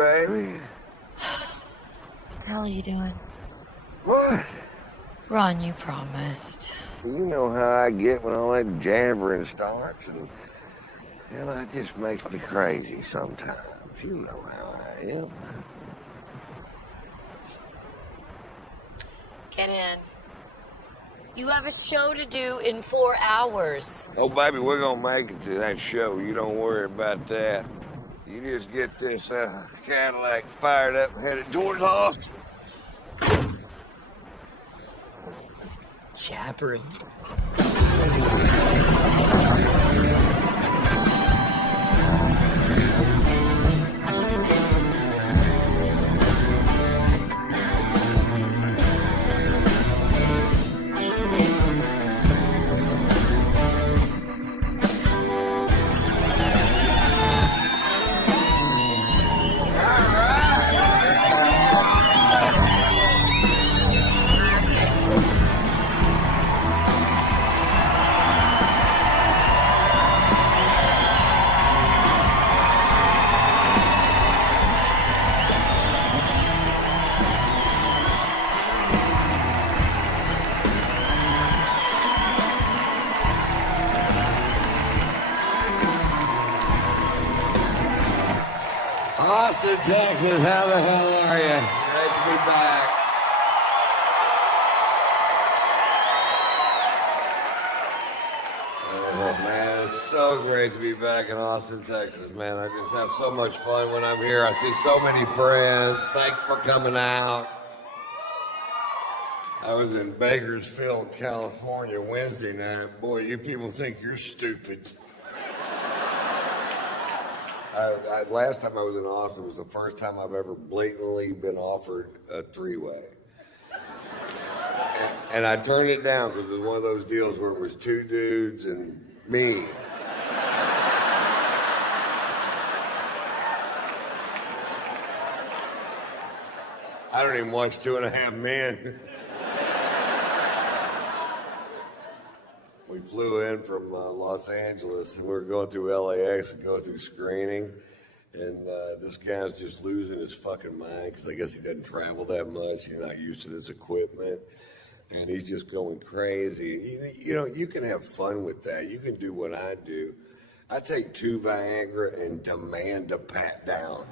baby. What the hell are you doing? What? Ron, you promised. You know how I get when all that jabbering starts, and it just makes me crazy sometimes. You know how I am. Get in. You have a show to do in 4 hours. Oh, baby, we're gonna make it to that show. You don't worry about that. You just get this Cadillac fired up and headed towards Austin. Jabbering. Austin, Texas, how the hell are you? Great to be back. Oh, man, it's so great to be back in Austin, Texas, man. I just have so much fun when I'm here. I see so many friends. Thanks for coming out. I was in Bakersfield, California Wednesday night. Boy, you people think you're stupid. Last time I was in Austin was the first time I've ever blatantly been offered a three-way. And I turned it down because it was one of those deals where it was two dudes and me. I don't even watch 2.5 Men. We flew in from Los Angeles, and we were going through LAX and going through screening, and this guy's just losing his fucking mind because I guess he doesn't travel that much. He's not used to this equipment, and he's just going crazy. You know, you can have fun with that. You can do what I do. I take 2 Viagra and demand a pat down.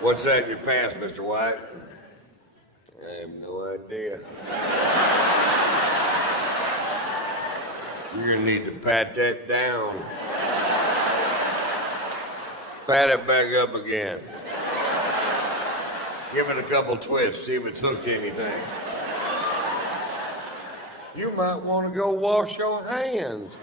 What's that in your pants, Mr. White? I have no idea. You're gonna need to pat that down. Pat it back up again. Give it a couple twists, see if it's hooked to anything. You might want to go wash your hands.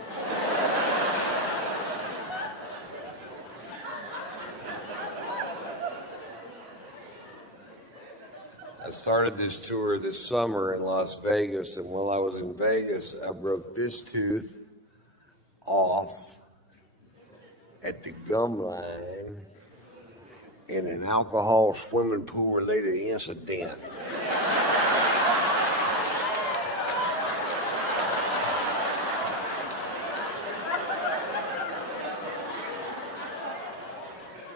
I started this tour this summer in Las Vegas, and while I was in Vegas, I broke this tooth off at the gum line in an alcohol swimming pool related incident.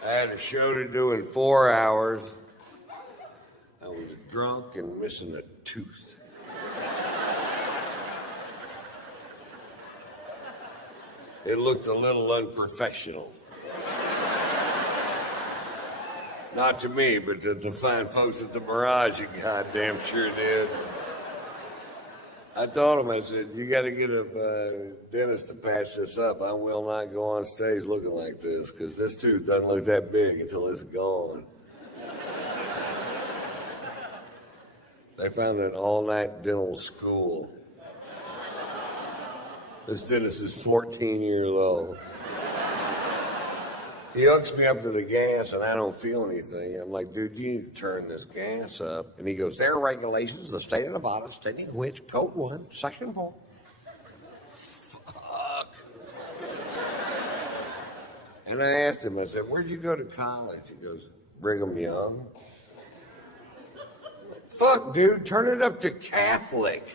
I had a show to do in 4 hours. I was drunk and missing a tooth. It looked a little unprofessional. Not to me, but to the fine folks at the Mirage, you goddamn sure did. I told him, I said, you got to get a dentist to patch this up. I will not go on stage looking like this, because this tooth doesn't look that big until it's gone. They found an all-night dental school. This dentist is 14 years old. He hooks me up to the gas, and I don't feel anything. I'm like, dude, you need to turn this gas up. And he goes, there are regulations of the state of Nevada, stating which, Code 1, Section 4. Fuck. And I asked him, I said, where'd you go to college? He goes, Brigham Young. Fuck, dude, turn it up to Catholic.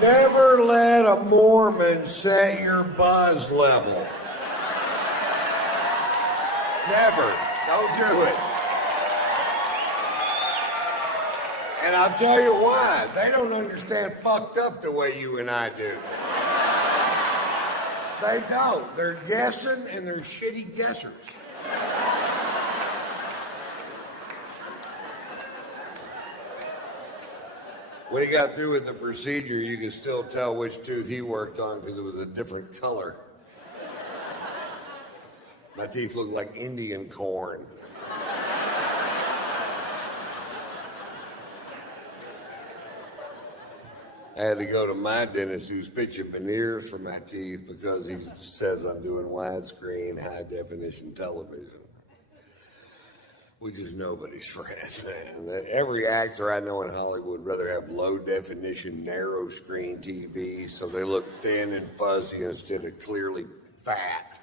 Never let a Mormon set your buzz level. Never. Don't do it. And I'll tell you why. They don't understand fucked up the way you and I do. They don't. They're guessing and they're shitty guessers. When he got through with the procedure, you could still tell which tooth he worked on because it was a different color. My teeth looked like Indian corn. I had to go to my dentist who's pitching veneers for my teeth because he says I'm doing widescreen, high-definition television. Which is nobody's friend. Man. Every actor I know in Hollywood would rather have low-definition, narrow-screen TV so they look thin and fuzzy instead of clearly fat.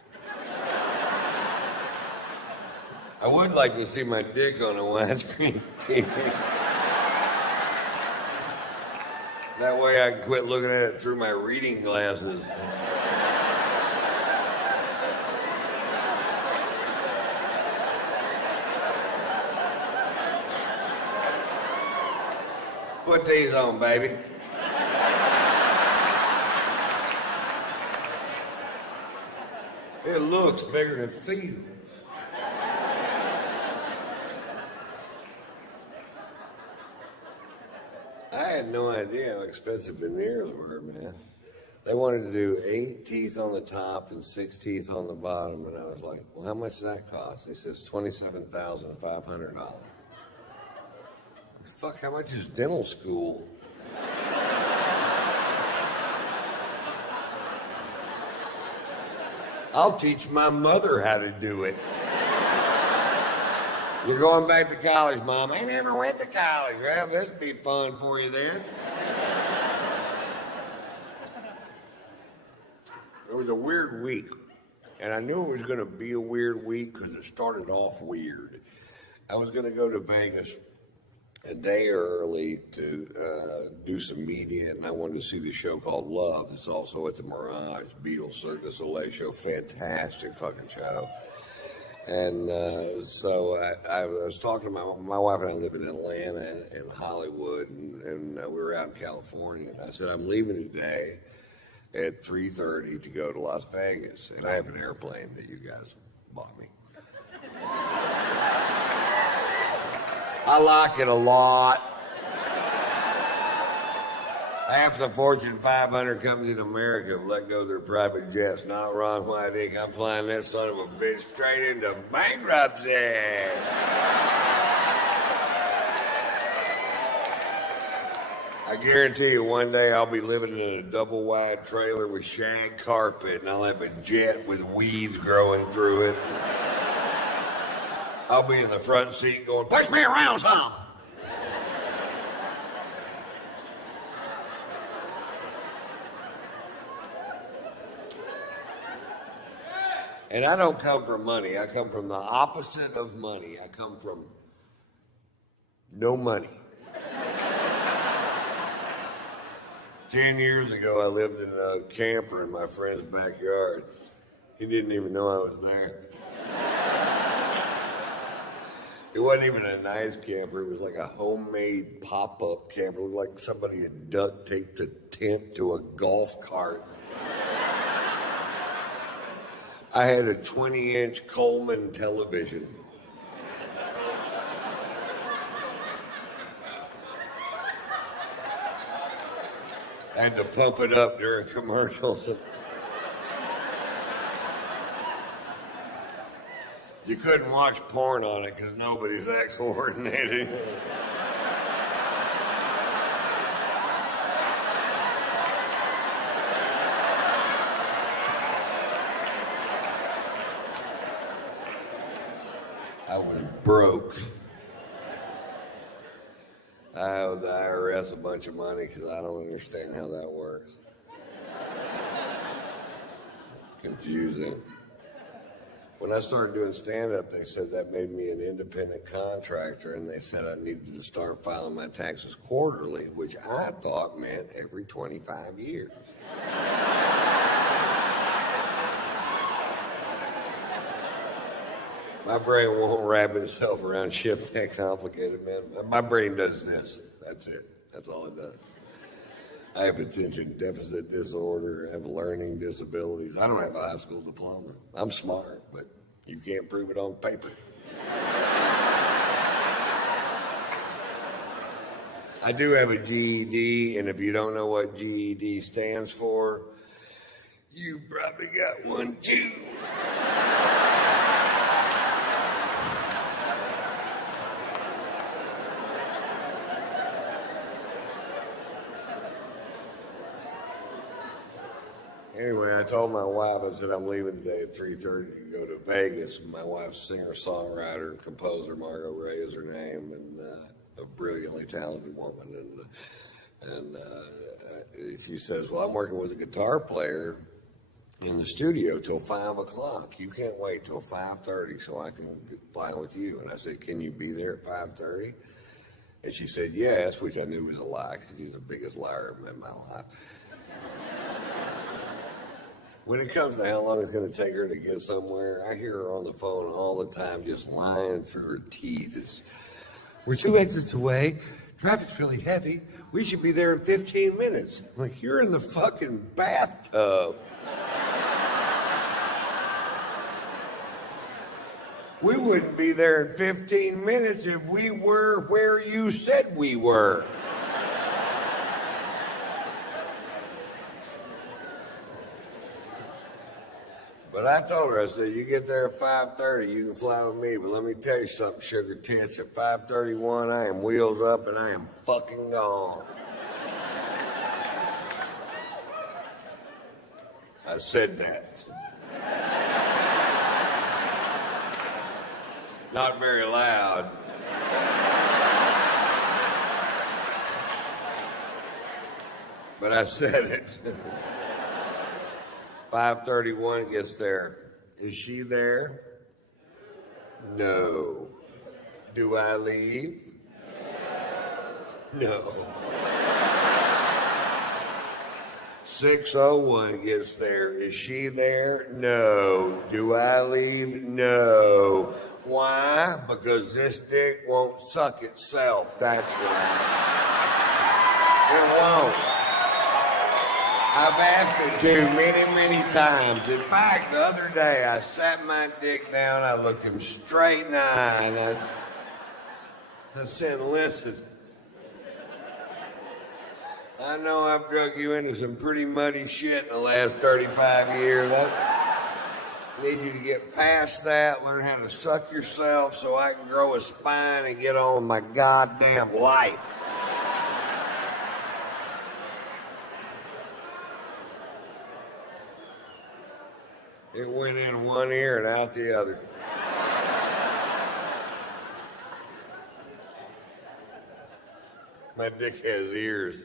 I would like to see my dick on a widescreen TV. That way I can quit looking at it through my reading glasses. Put these on, baby. It looks bigger than theaters. I had no idea how expensive veneers were, man. They wanted to do 8 teeth on the top and 6 teeth on the bottom, and I was like, well, how much does that cost? He says $27,500. Fuck, how much is dental school? I'll teach my mother how to do it. You're going back to college, Mom. I never went to college. Well, this be fun for you then. It was a weird week, and I knew it was going to be a weird week because it started off weird. I was going to go to Vegas a day early to do some media, and I wanted to see the show called Love. It's also at the Mirage, Beatles, Cirque du Soleil show. Fantastic fucking show. And so I was talking to my wife and I live in Atlanta and Hollywood, and we were out in California. I said, I'm leaving today at 3:30 to go to Las Vegas, and I have an airplane that you guys bought me. I like it a lot. Half the Fortune 500 companies in America have let go of their private jets. Not Ron White Inc. I'm flying that son of a bitch straight into bankruptcy. I guarantee you one day I'll be living in a double-wide trailer with shag carpet, and I'll have a jet with weeds growing through it. I'll be in the front seat going, push me around some. And I don't come from money. I come from the opposite of money. I come from no money. 10 years ago, I lived in a camper in my friend's backyard. He didn't even know I was there. It wasn't even a nice camper. It was like a homemade pop-up camper. It looked like somebody had duct taped a tent to a golf cart. I had a 20-inch Coleman television. I had to pump it up during commercials. You couldn't watch porn on it because nobody's that coordinated. I was broke. I owe the IRS a bunch of money because I don't understand how that works. It's confusing. When I started doing stand-up, they said that made me an independent contractor, and they said I needed to start filing my taxes quarterly, which I thought meant every 25 years. My brain won't wrap itself around shit that complicated, man. My brain does this. That's it. That's all it does. I have attention deficit disorder. I have learning disabilities. I don't have a high school diploma. I'm smart, but you can't prove it on paper. I do have a GED, and if you don't know what GED stands for, you probably got one too. Anyway, I told my wife, I said, I'm leaving today at 3:30 to go to Vegas. My wife's singer-songwriter, composer, Margot Ray is her name, and a brilliantly talented woman. And she says, well, I'm working with a guitar player in the studio till 5 o'clock. You can't wait till 5:30 so I can fly with you. And I said, can you be there at 5:30? And she said, yes, which I knew was a lie because she's the biggest liar I've met in my life. When it comes to how long it's going to take her to get somewhere, I hear her on the phone all the time just lying through her teeth. We're 2 exits away. Traffic's really heavy. We should be there in 15 minutes. I'm like, you're in the fucking bathtub. We wouldn't be there in 15 minutes if we were where you said we were. But I told her, I said, you get there at 5:30, you can fly with me. But let me tell you something, sugar tits. At 5:31, I am wheels up and I am fucking gone. I said that. Not very loud. But I said it. 5:31 gets there. Is she there? No. Do I leave? No. 6:01 gets there. Is she there? No. Do I leave? No. Why? Because this dick won't suck itself. That's why. It won't. I've asked it to many, many times. In fact, the other day, I sat my dick down, I looked him straight in the eye, and I said, listen, I know I've drug you into some pretty muddy shit in the last 35 years. I need you to get past that, learn how to suck yourself so I can grow a spine and get on with my goddamn life. It went in one ear and out the other. My dick has ears.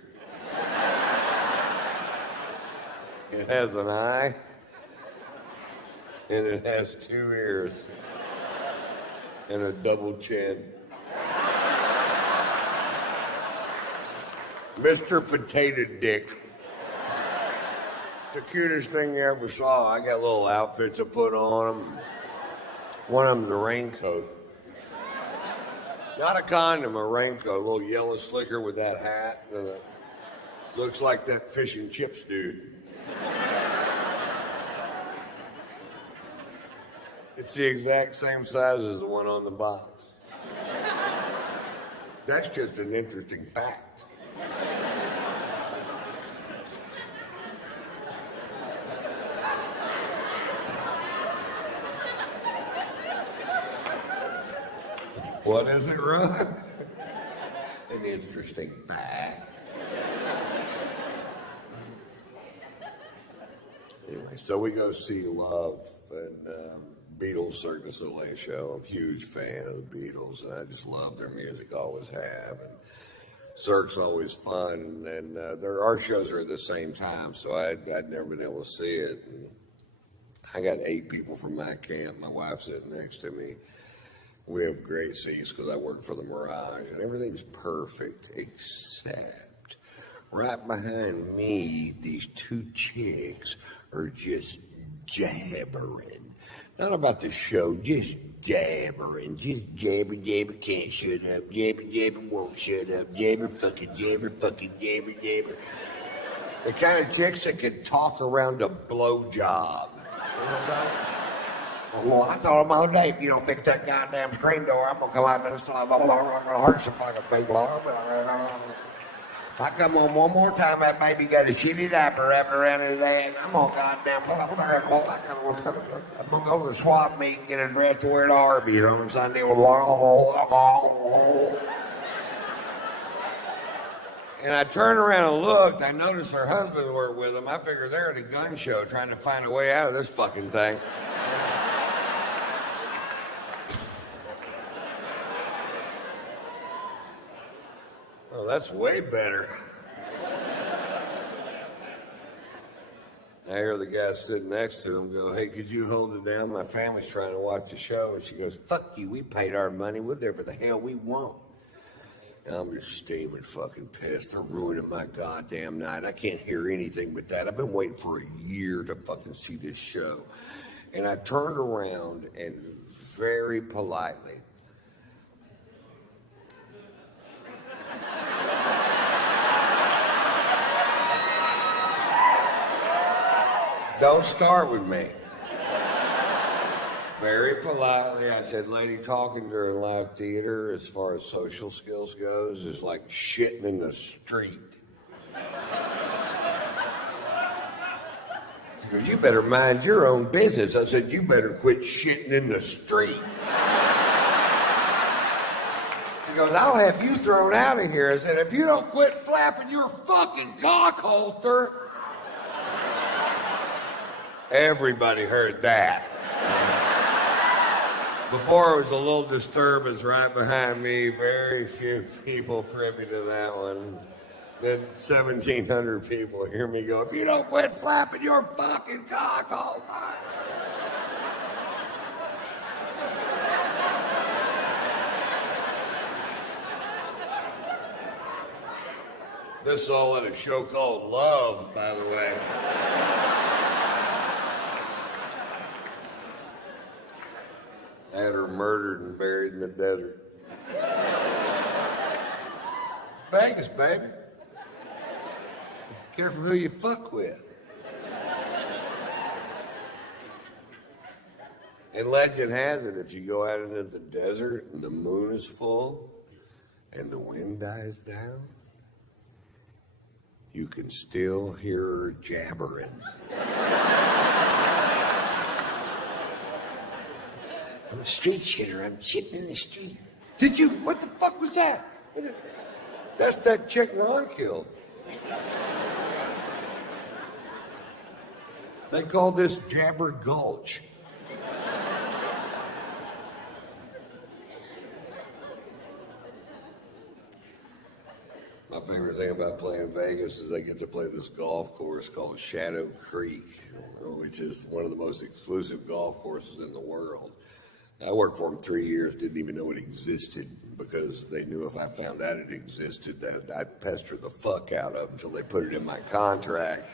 It has an eye, and it has 2 ears, and a double chin. Mr. Potato Dick. The cutest thing you ever saw. I got little outfits to put on them. One of them's a raincoat. Not a condom, a raincoat. A little yellow slicker with that hat. And looks like that fish and chips dude. It's the exact same size as the one on the box. That's just an interesting fact. What is it, Ron? An interesting fact. Anyway, so we go see Love and Beatles Cirque du Soleil show. I'm a huge fan of the Beatles, and I just love their music, always have. And Cirque's always fun, and our shows are at the same time, so I'd never been able to see it. And I got 8 people from my camp. My wife's sitting next to me. We have great seats because I work for the Mirage, and everything's perfect except right behind me, these 2 chicks are just jabbering. Not about the show, just jabbering. Just jabber, jabber, can't shut up. Jabber, jabber, won't shut up. Jabber, fucking jabber, jabber. The kind of chicks that can talk around a blowjob. Well, I told him all day, if you don't fix that goddamn screen door, I'm gonna come out this time. I'm gonna hurt some fucking people. If I come on one more time, that baby got a shitty diaper wrapped around his ass. I'm gonna go to the swap meet and get a dress to wear to Arby's on Sunday. And I turned around and looked. I noticed her husband were with them. I figured they're at a gun show trying to find a way out of this fucking thing. Well, that's way better. I hear the guy sitting next to him go, hey, could you hold it down? My family's trying to watch the show. And she goes, fuck you, we paid our money. We'll do whatever the hell we want. And I'm just steaming fucking pissed. They're ruining my goddamn night. I can't hear anything but that. I've been waiting for a year to fucking see this show. And I turned around and very politely, don't start with me. Very politely, I said, lady, talking during live theater as far as social skills goes is like shitting in the street. She goes, you better mind your own business. I said, you better quit shitting in the street. She goes, I'll have you thrown out of here. I said, if you don't quit flapping your fucking cock holster. Everybody heard that. Before, it was a little disturbance right behind me. Very few people privy to that one. Then 1,700 people hear me go, if you don't quit flapping your fucking cock all night. This is all at a show called Love, by the way. I had her murdered and buried in the desert. Vegas, baby. Careful who you fuck with. And legend has it, if you go out into the desert and the moon is full and the wind dies down, you can still hear her jabbering. I'm a street shitter. I'm shitting in the street. Did you? What the fuck was that? That's that chick Ron killed. They call this Jabber Gulch. My favorite thing about playing Vegas is I get to play this golf course called Shadow Creek, which is one of the most exclusive golf courses in the world. I worked for them 3 years, didn't even know it existed because they knew if I found out it existed that I'd pester the fuck out of them until they put it in my contract,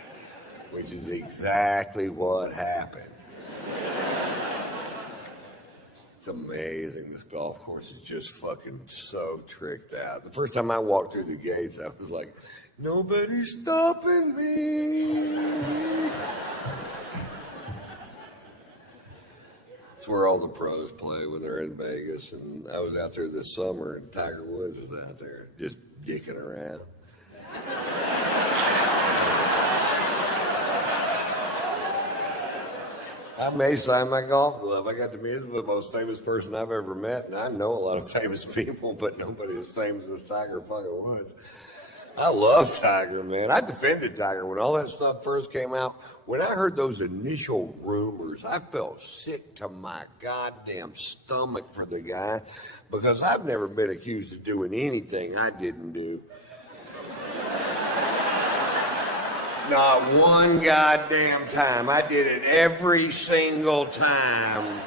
which is exactly what happened. It's amazing. This golf course is just fucking so tricked out. The first time I walked through the gates, I was like, nobody's stopping me. It's where all the pros play when they're in Vegas. And I was out there this summer, and Tiger Woods was out there just dicking around. I may sign my golf glove. I got to meet the most famous person I've ever met, and I know a lot of famous people, but nobody as famous as Tiger fucking Woods. I love Tiger, man. I defended Tiger when all that stuff first came out. When I heard those initial rumors, I felt sick to my goddamn stomach for the guy because I've never been accused of doing anything I didn't do. Not one goddamn time. I did it every single time.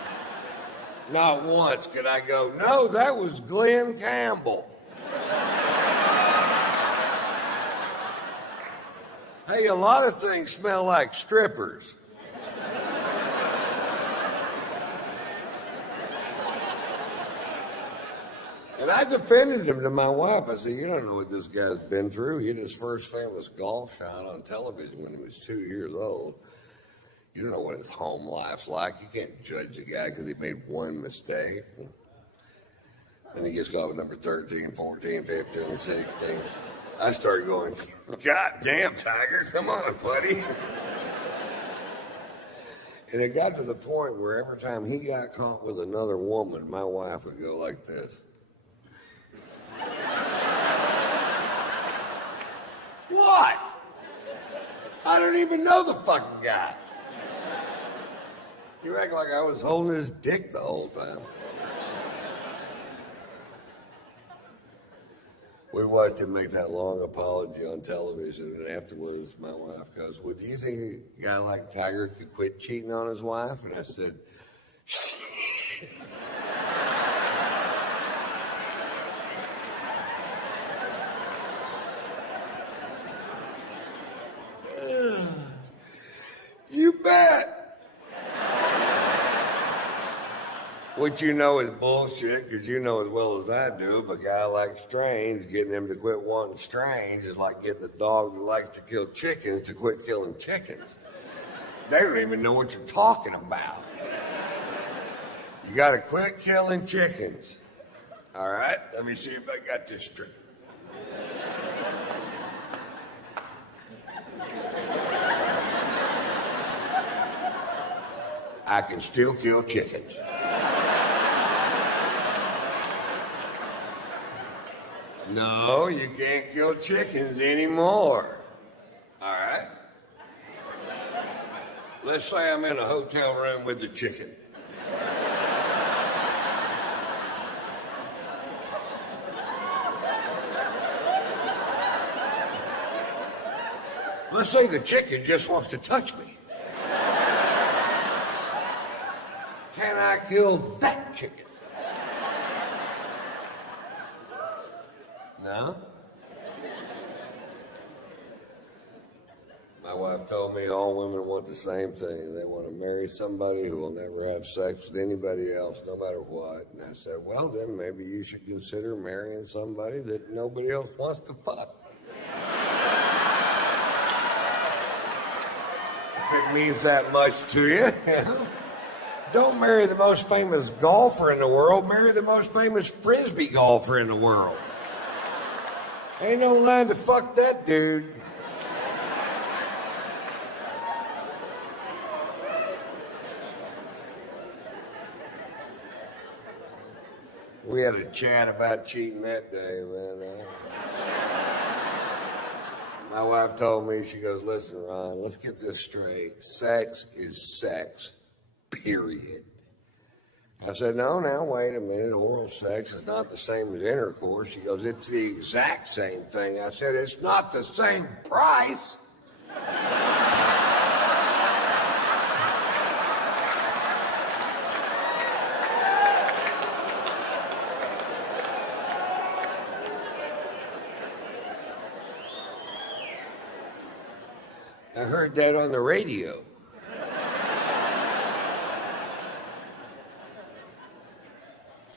Not once could I go, no, that was Glenn Campbell. Hey, a lot of things smell like strippers. And I defended him to my wife. I said, you don't know what this guy's been through. He had his first famous golf shot on television when he was 2 years old. You don't know what his home life's like. You can't judge a guy because he made one mistake. And he gets caught with number 13, 14, 15, 16. I started going, God damn, Tiger, come on, buddy. And it got to the point where every time he got caught with another woman, my wife would go like this. What? I don't even know the fucking guy. You act like I was holding his dick the whole time. We watched him make that long apology on television, and afterwards my wife goes, well, do you think a guy like Tiger could quit cheating on his wife? And I said, you bet. What you know is bullshit, because you know as well as I do, if a guy likes Strange, getting him to quit wanting Strange is like getting a dog that likes to kill chickens to quit killing chickens. They don't even know what you're talking about. You gotta quit killing chickens. All right, let me see if I got this straight. I can still kill chickens. No, you can't kill chickens anymore. All right? Let's say I'm in a hotel room with the chicken. Let's say the chicken just wants to touch me. Can I kill that chicken? No? My wife told me all women want the same thing. They want to marry somebody who will never have sex with anybody else, no matter what. And I said, well, then maybe you should consider marrying somebody that nobody else wants to fuck. If it means that much to you, don't marry the most famous golfer in the world. Marry the most famous frisbee golfer in the world. Ain't no line to fuck that dude. We had a chat about cheating that day, man. My wife told me, she goes, listen, Ron, let's get this straight. Sex is sex, period. I said, no, now, wait a minute. Oral sex is not the same as intercourse. She goes, it's the exact same thing. I said, it's not the same price. I heard that on the radio.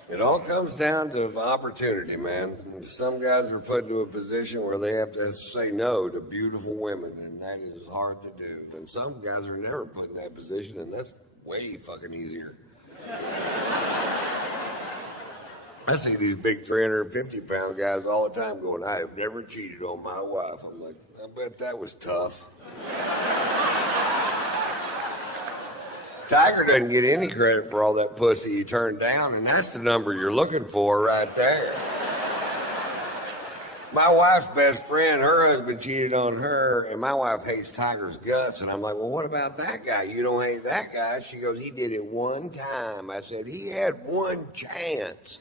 It all comes down to opportunity, man. Some guys are put into a position where they have to say no to beautiful women, and that is hard to do. And some guys are never put in that position, and that's way fucking easier. I see these big 350-pound guys all the time going, I have never cheated on my wife. I'm like, I bet that was tough. Tiger doesn't get any credit for all that pussy he turned down, and that's the number you're looking for right there. My wife's best friend, her husband cheated on her, and my wife hates Tiger's guts. And I'm like, well, what about that guy? You don't hate that guy? She goes, he did it one time. I said, he had one chance.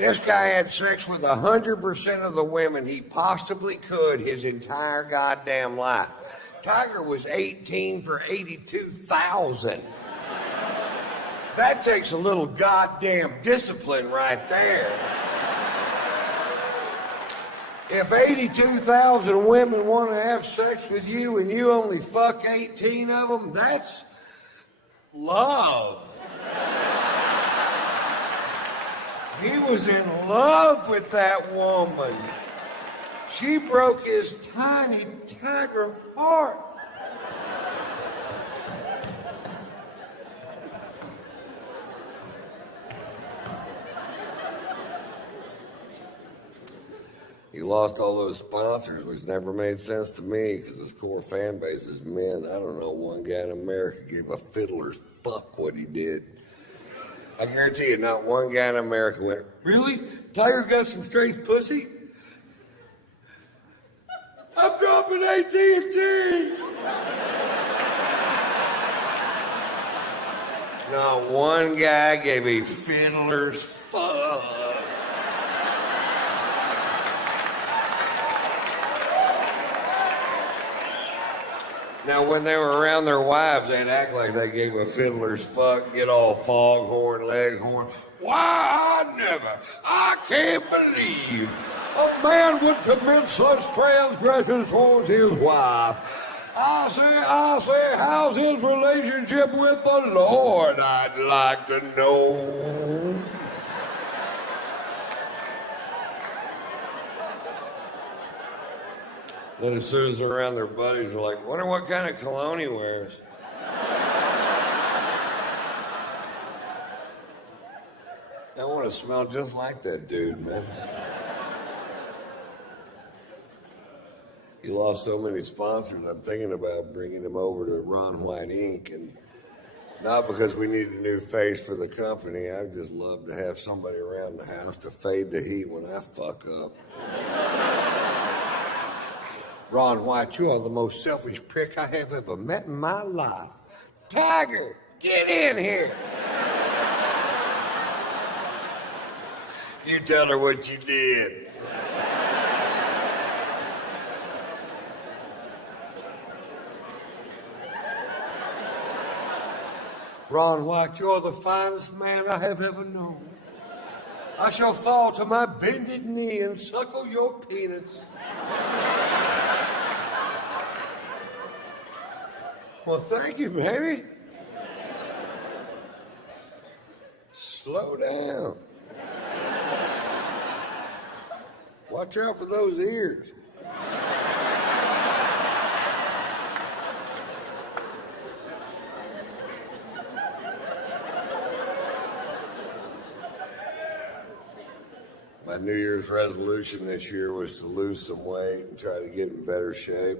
This guy had sex with 100% of the women he possibly could his entire goddamn life. Tiger was 18 for 82,000. That takes a little goddamn discipline right there. If 82,000 women want to have sex with you and you only fuck 18 of them, that's love. He was in love with that woman. She broke his tiny tiger heart. He lost all those sponsors, which never made sense to me because his core fan base is men. I don't know, one guy in America gave a fiddler's fuck what he did. I guarantee you, not one guy in America went, really? Tiger got some straight pussy? I'm dropping AT&T. Not one guy gave a fiddler's fuck. Now, when they were around their wives, they'd act like they gave a fiddler's fuck, get all foghorn, leghorn. Why, I can't believe a man would commit such transgressions towards his wife. I say, how's his relationship with the Lord? I'd like to know. Then as soon as they're around their buddies, they're like, wonder what kind of cologne he wears. I want to smell just like that dude, man. He lost so many sponsors, I'm thinking about bringing him over to Ron White Inc. And not because we need a new face for the company. I'd just love to have somebody around the house to fade the heat when I fuck up. Ron White, you are the most selfish prick I have ever met in my life. Tiger, get in here. You tell her what you did. Ron White, you're the finest man I have ever known. I shall fall to my bended knee and suckle your penis. Well, thank you, baby. Slow down. Watch out for those ears. My New Year's resolution this year was to lose some weight and try to get in better shape.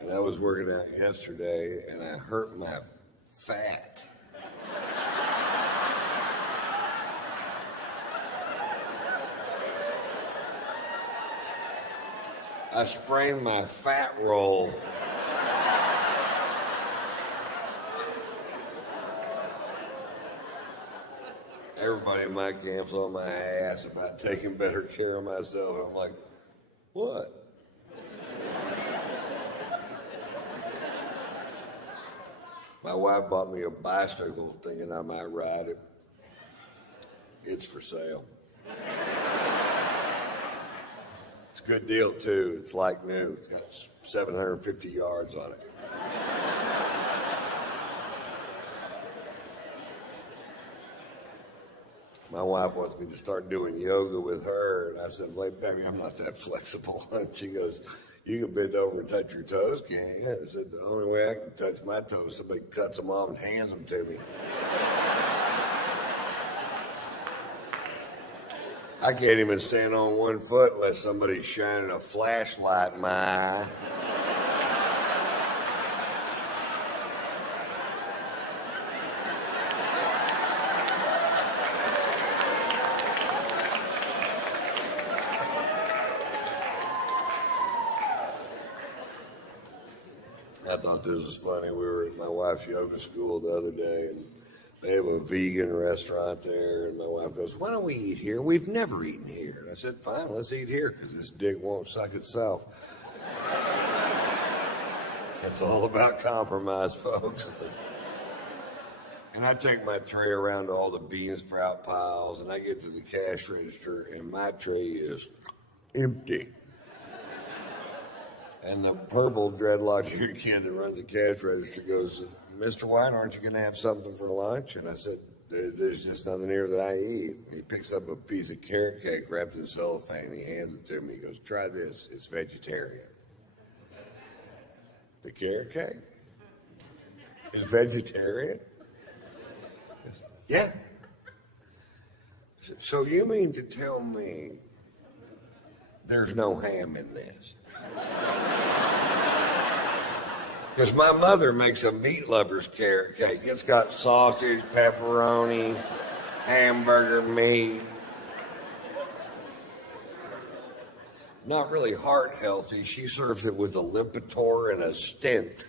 And I was working out yesterday, and I hurt my fat. I sprained my fat roll. Everybody in my camp's on my ass about taking better care of myself. I'm like, what? My wife bought me a bicycle thinking I might ride it. It's for sale. It's a good deal, too. It's like new. It's got 750 yards on it. My wife wants me to start doing yoga with her, and I said, wait, baby, I'm not that flexible. And she goes, you can bend over and touch your toes, can't you? I said, the only way I can touch my toes, somebody cuts them off and hands them to me. I can't even stand on one foot unless somebody's shining a flashlight in my eye. I thought this was funny. We were at my wife's yoga school the other day, and They have a vegan restaurant there, and my wife goes, "Why don't we eat here? We've never eaten here." And I said, "Fine, let's eat here, because this dick won't suck itself." It's all about compromise, folks. And I take my tray around to all the bean sprout piles, and I get to the cash register, and my tray is empty. And the purple dreadlocked kid that runs the cash register goes, "Mr. White, aren't you going to have something for lunch?" And I said, "There's just nothing here that I eat." And he picks up a piece of carrot cake wrapped in cellophane, and he hands it to me. He goes, "Try this. It's vegetarian." The carrot cake is vegetarian? Yeah. So you mean to tell me there's no ham in this? Because my mother makes a meat lover's carrot cake. It's got sausage, pepperoni, hamburger meat. Not really heart healthy. She serves it with a Lipitor and a stent.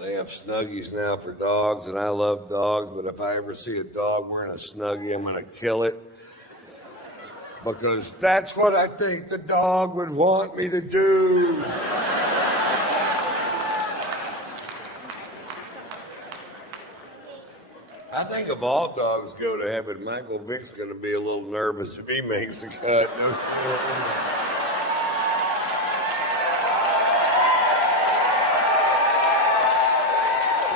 They have Snuggies now for dogs, and I love dogs, but if I ever see a dog wearing a Snuggie, I'm going to kill it. Because that's what I think the dog would want me to do. I think if all dogs go to heaven, Michael Vick's going to be a little nervous if he makes the cut.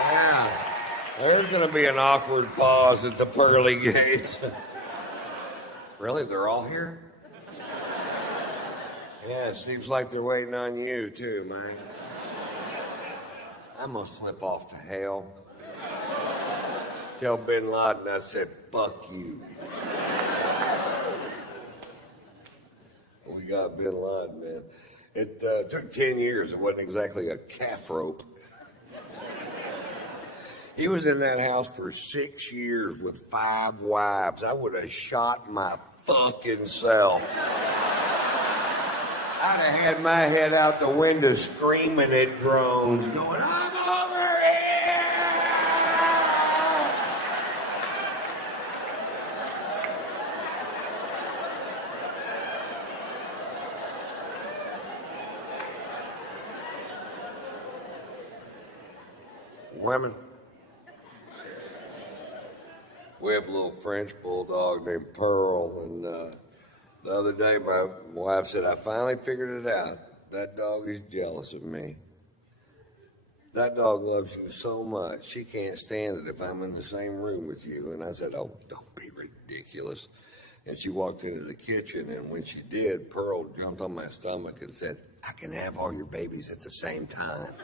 Yeah, there's going to be an awkward pause at the pearly gates. Really? They're all here? Yeah, it seems like they're waiting on you, too, man. I'm going to slip off to hell. Tell Bin Laden I said, "Fuck you." We got Bin Laden, man. It took 10 years. It wasn't exactly a calf rope. He was in that house for 6 years with 5 wives. I would have shot my fucking self. I'd have had my head out the window screaming at drones, going, "I'm over here!" Women. We have a little French bulldog named Pearl, and the other day my wife said, "I finally figured it out. That dog is jealous of me. That dog loves you so much, she can't stand it if I'm in the same room with you." And I said, "Oh, don't be ridiculous." And she walked into the kitchen, and when she did, Pearl jumped on my stomach and said, "I can have all your babies at the same time."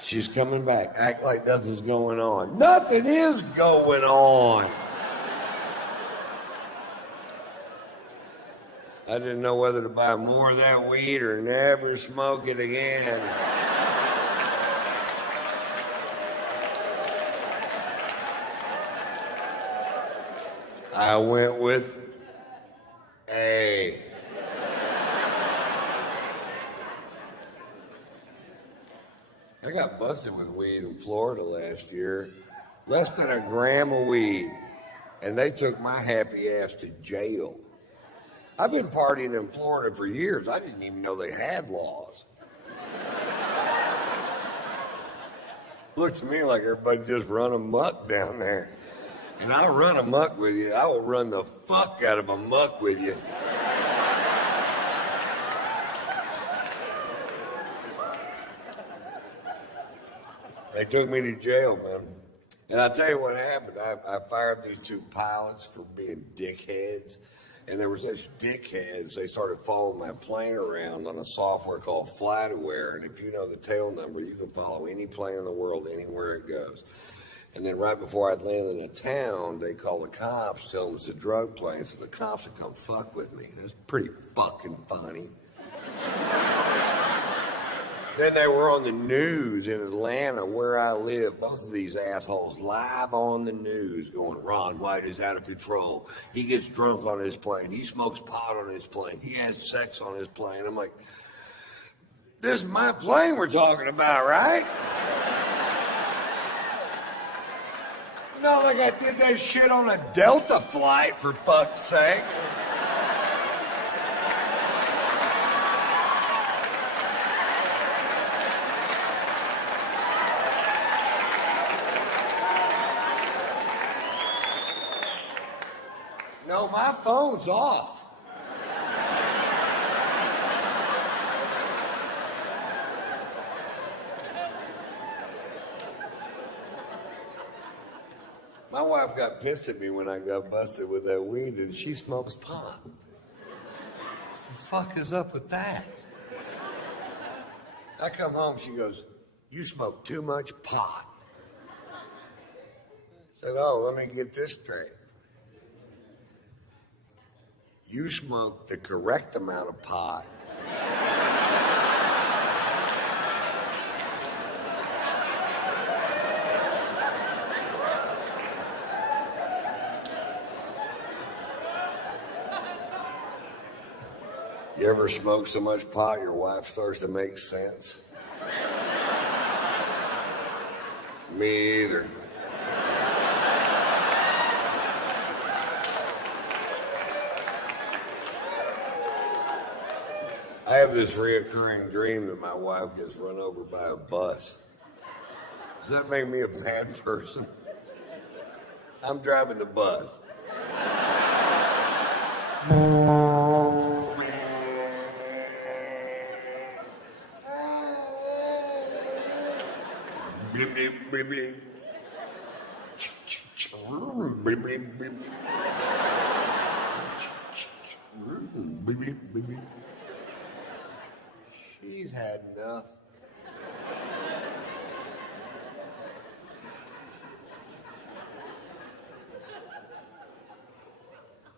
She's coming back. Act like nothing's going on. Nothing is going on. I didn't know whether to buy more of that weed or never smoke it again. I went with A. I got busted with weed in Florida last year. Less than a gram of weed. And they took my happy ass to jail. I've been partying in Florida for years. I didn't even know they had laws. Looks to me like everybody just run amok down there. And I'll run amok with you. I will run the fuck out of amok with you. They took me to jail, man. And I'll tell you what happened. I fired these 2 pilots for being dickheads. And there was such dickheads, they started following my plane around on a software called FlightAware. And if you know the tail number, you can follow any plane in the world anywhere it goes. And then right before I'd landed in a town, they called the cops, tell them it's a drug plane. So the cops would come fuck with me. It was pretty fucking funny. Then they were on the news in Atlanta, where I live. Both of these assholes live on the news going, Ron White is out of control. He gets drunk on his plane. He smokes pot on his plane. He has sex on his plane. I'm like, this is my plane we're talking about, right? Not like I did that shit on a Delta flight, for fuck's sake. No, my phone's off. My wife got pissed at me when I got busted with that weed, and she smokes pot. What the fuck is up with that? I come home, she goes, you smoke too much pot. I said, oh, let me get this straight. You smoke the correct amount of pot. You ever smoke so much pot your wife starts to make sense? Me either. I have this reoccurring dream that my wife gets run over by a bus. Does that make me a bad person? I'm driving the bus. Bleep, bleep, bleep, bleep. Bleep, bleep, bleep. Bleep, bleep, bleep, bleep. She's had enough.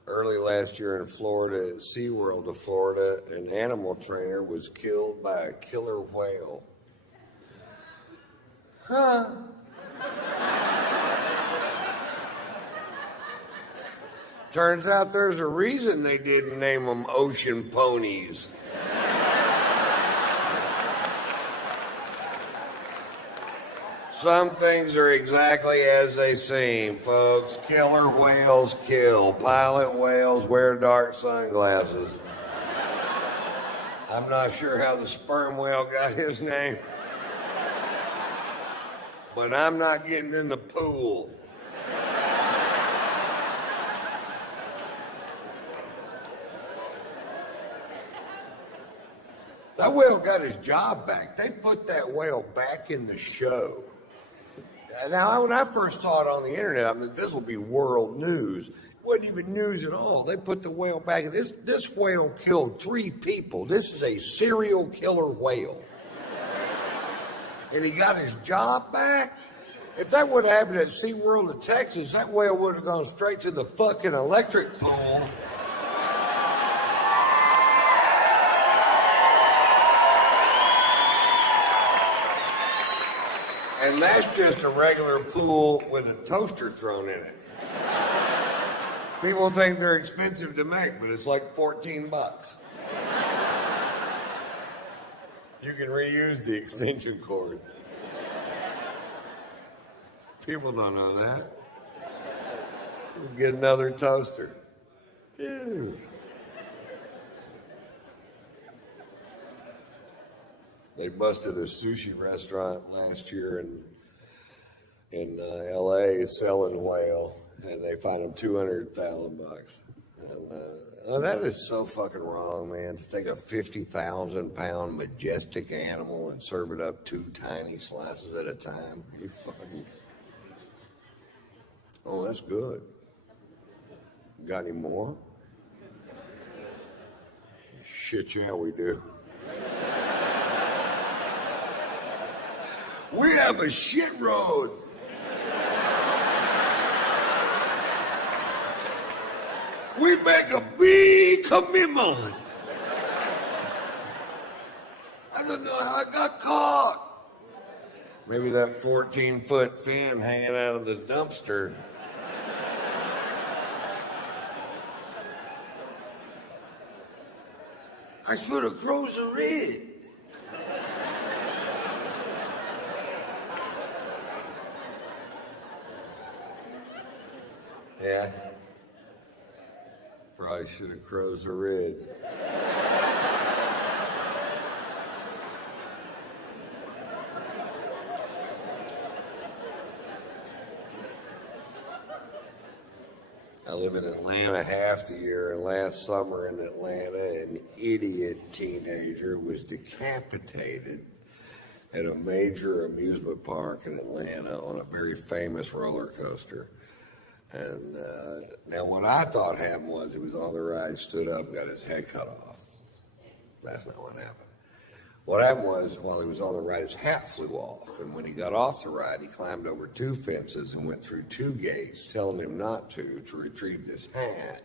Early last year in Florida, at SeaWorld of Florida, an animal trainer was killed by a killer whale. Huh? Turns out there's a reason they didn't name them ocean ponies. Some things are exactly as they seem, folks. Killer whales kill. Pilot whales wear dark sunglasses. I'm not sure how the sperm whale got his name, but I'm not getting in the pool. That whale got his job back. They put that whale back in the show. Now, when I first saw it on the internet, I mean, this will be world news. It wasn't even news at all. They put the whale back. This whale killed 3 people. This is a serial killer whale. And he got his job back? If that would have happened at SeaWorld in Texas, that whale would have gone straight to the fucking electric pool. And that's just a regular pool with a toaster thrown in it. People think they're expensive to make, but it's like $14. You can reuse the extension cord. People don't know that. You can get another toaster. Ew. They busted a sushi restaurant last year in L.A. selling whale, and they fined them $200,000. And that is so fucking wrong, man. To take a 50,000-pound majestic animal and serve it up 2 tiny slices at a time. You fucking. Oh, that's good. Got any more? Shit, yeah, we do. We have a shit road. We make a big commitment. don't know how I got caught. Maybe that 14-foot fin hanging out of the dumpster. I should have closed the red. Yeah. Probably should have closed the red. I live in Atlanta half the year, and last summer in Atlanta, an idiot teenager was decapitated at a major amusement park in Atlanta on a very famous roller coaster. And now what I thought happened was he was on the ride, stood up, and got his head cut off. That's not what happened. What happened was, while he was on the ride, his hat flew off. And when he got off the ride, he climbed over 2 fences and went through 2 gates, telling him not to retrieve this hat,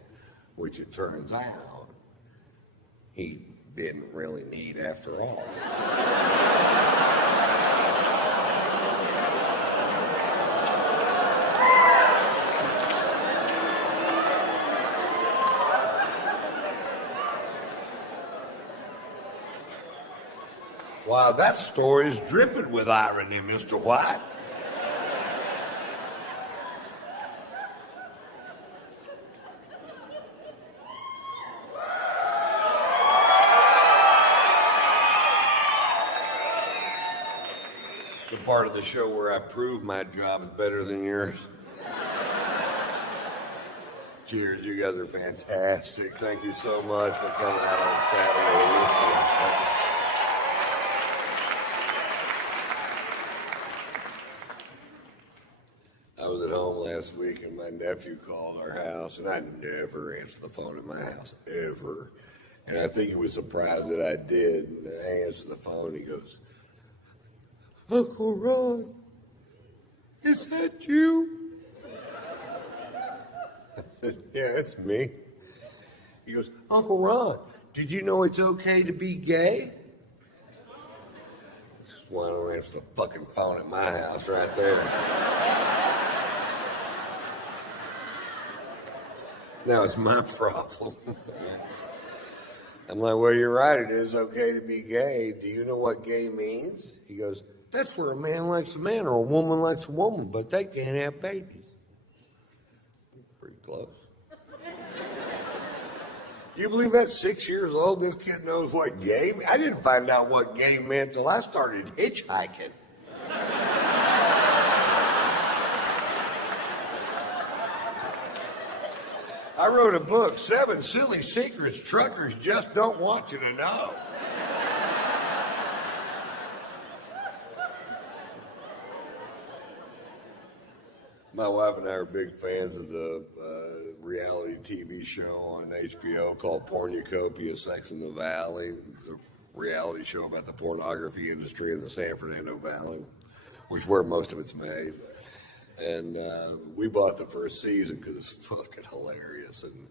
which it turns out he didn't really need after all. Wow, that story is dripping with irony, Mr. White. The part of the show where I prove my job is better than yours. Cheers, you guys are fantastic. Thank you so much for coming out on Saturday. I was at home last week and my nephew called our house, and I never answer the phone at my house, ever. And I think he was surprised that I did. And I answered the phone, he goes, "Uncle Ron, is that you?" I said, "Yeah, that's me." He goes, "Uncle Ron, did you know it's okay to be gay?" That's why I don't answer the fucking phone at my house right there. Now it's my problem. I'm like, "Well, you're right, it is okay to be gay. Do you know what gay means?" He goes, "That's where a man likes a man or a woman likes a woman, but they can't have babies." Pretty close. You believe that's 6 years old? This kid knows what gay means? I didn't find out what gay meant till I started hitchhiking. I wrote a book, 7 Silly Secrets Truckers Just Don't Want You to Know. My wife and I are big fans of the reality TV show on HBO called Pornucopia, Sex in the Valley. It's a reality show about the pornography industry in the San Fernando Valley, which is where most of it's made. And we bought the first season because it's fucking hilarious. And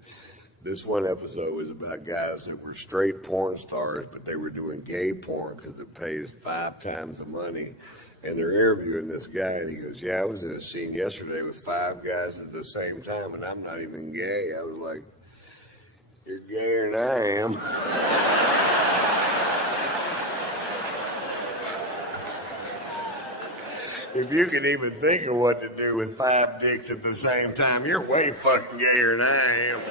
this one episode was about guys that were straight porn stars, but they were doing gay porn because it pays 5 times the money. And they're interviewing this guy, and he goes, "Yeah, I was in a scene yesterday with 5 guys at the same time, and I'm not even gay." I was like, "You're gayer than I am." If you can even think of what to do with 5 dicks at the same time, you're way fucking gayer than I am.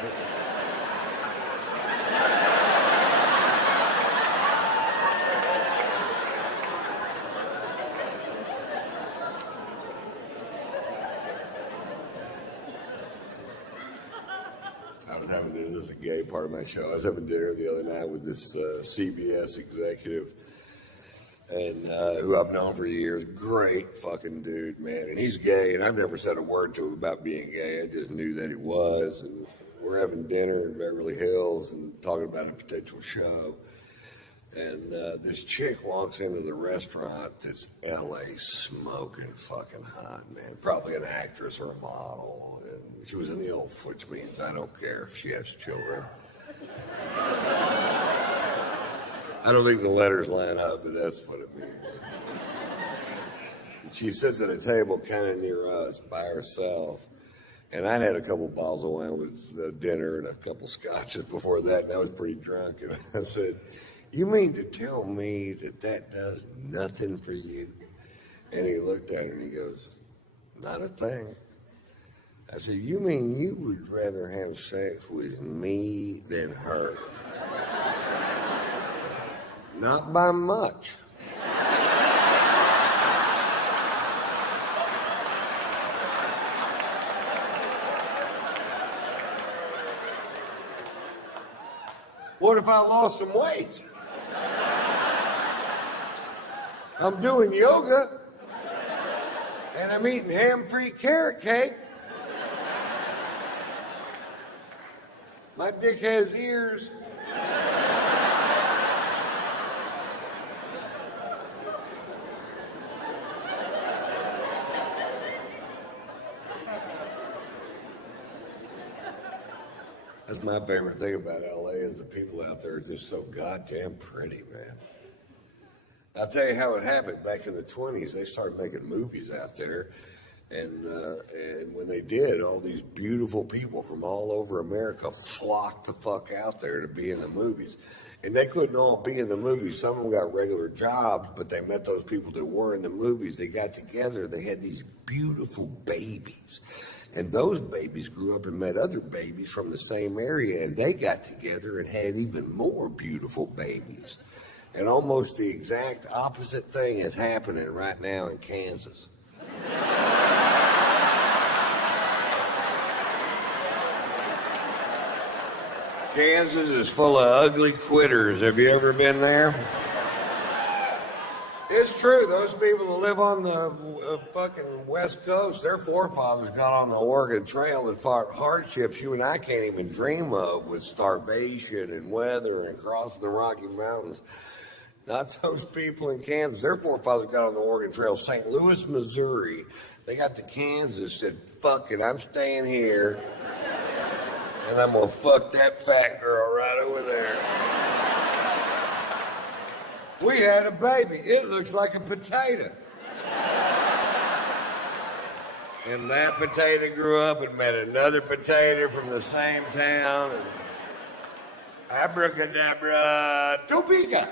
I was having dinner, this is a gay part of my show. I was having dinner the other night with this CBS executive, and who I've known for years. Great fucking dude, man. And he's gay, and I've never said a word to him about being gay. I just knew that he was. And we're having dinner in Beverly Hills and talking about a potential show. And this chick walks into the restaurant that's LA smoking fucking hot, man. Probably an actress or a model. And she was an ILF, which means I don't care if she has children. I don't think the letters line up, but that's what it means. She sits at a table kind of near us by herself. And I'd had a couple bottles of wine with dinner and a couple scotches before that, and I was pretty drunk. And I said, "You mean to tell me that does nothing for you?" And he looked at her and he goes, "Not a thing." I said, "You mean you would rather have sex with me than her?" "Not by much." "What if I lost some weight? I'm doing yoga and I'm eating ham-free carrot cake. My dick has ears." That's my favorite thing about LA is the people out there are just so goddamn pretty, man. I'll tell you how it happened. Back in the 20s, they started making movies out there. And when they did, all these beautiful people from all over America flocked the fuck out there to be in the movies. And they couldn't all be in the movies. Some of them got regular jobs, but they met those people that were in the movies. They got together. They had these beautiful babies. And those babies grew up and met other babies from the same area, and they got together and had even more beautiful babies. And almost the exact opposite thing is happening right now in Kansas. Kansas is full of ugly quitters. Have you ever been there? It's true. Those people that live on the fucking West Coast, their forefathers got on the Oregon Trail and fought hardships you and I can't even dream of, with starvation and weather and crossing the Rocky Mountains. Not those people in Kansas. Their forefathers got on the Oregon Trail, St. Louis, Missouri. They got to Kansas, said, "Fuck it, I'm staying here. And I'm going to fuck that fat girl right over there." We had a baby. It looks like a potato. And that potato grew up and met another potato from the same town. And abracadabra, Topeka.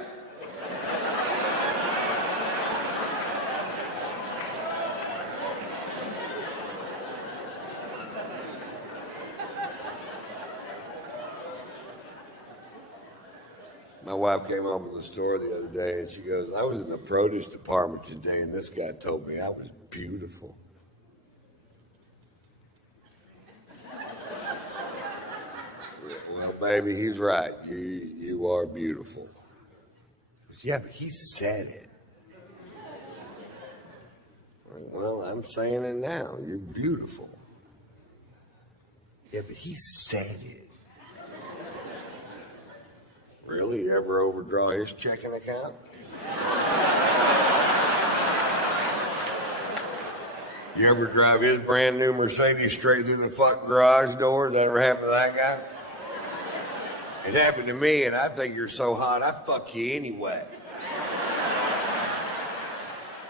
My wife came home from the store the other day and she goes, "I was in the produce department today and this guy told me I was beautiful." "Well, baby, he's right. You are beautiful." "Yeah, but he said it." "Well, I'm saying it now. You're beautiful." "Yeah, but he said it." "Really? You ever overdraw his checking account?" "You ever drive his brand new Mercedes straight through the fuck garage door? That ever happened to that guy?" "It happened to me, and I think you're so hot, I fuck you anyway."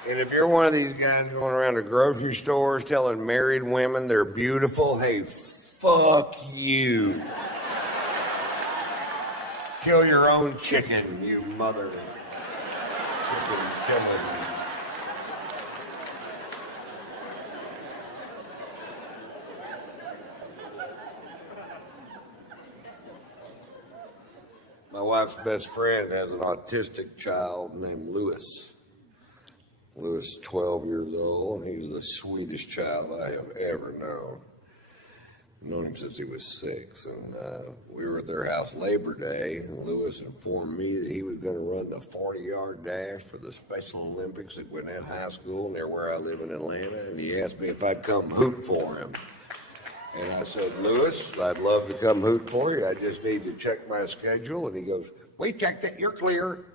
And if you're one of these guys going around to grocery stores telling married women they're beautiful, hey, fuck you. Kill your own chicken, you mother. Chicken killing. My wife's best friend has an autistic child named Lewis. Lewis is 12 years old, and he's the sweetest child I have ever known. I've known him since he was 6, and we were at their house Labor Day, and Lewis informed me that he was going to run the 40-yard dash for the Special Olympics at Gwinnett High School near where I live in Atlanta, and he asked me if I'd come hoot for him. And I said, "Lewis, I'd love to come hoot for you. I just need to check my schedule." And he goes, "We checked it. You're clear."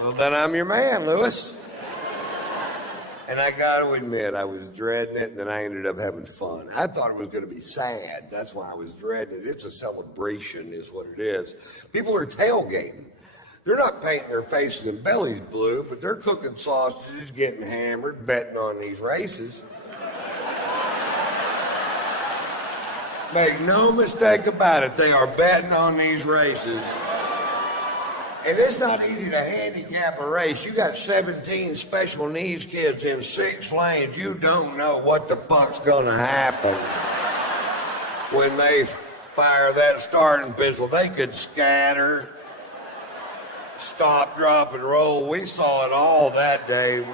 Well, then I'm your man, Lewis. And I got to admit, I was dreading it, and then I ended up having fun. I thought it was going to be sad. That's why I was dreading it. It's a celebration, is what it is. People are tailgating. They're not painting their faces and bellies blue, but they're cooking sausages, getting hammered, betting on these races. Make no mistake about it, they are betting on these races. And it's not easy to handicap a race. You got 17 special needs kids in 6 lanes. You don't know what the fuck's gonna happen when they fire that starting pistol. They could scatter, stop, drop, and roll. We saw it all that day.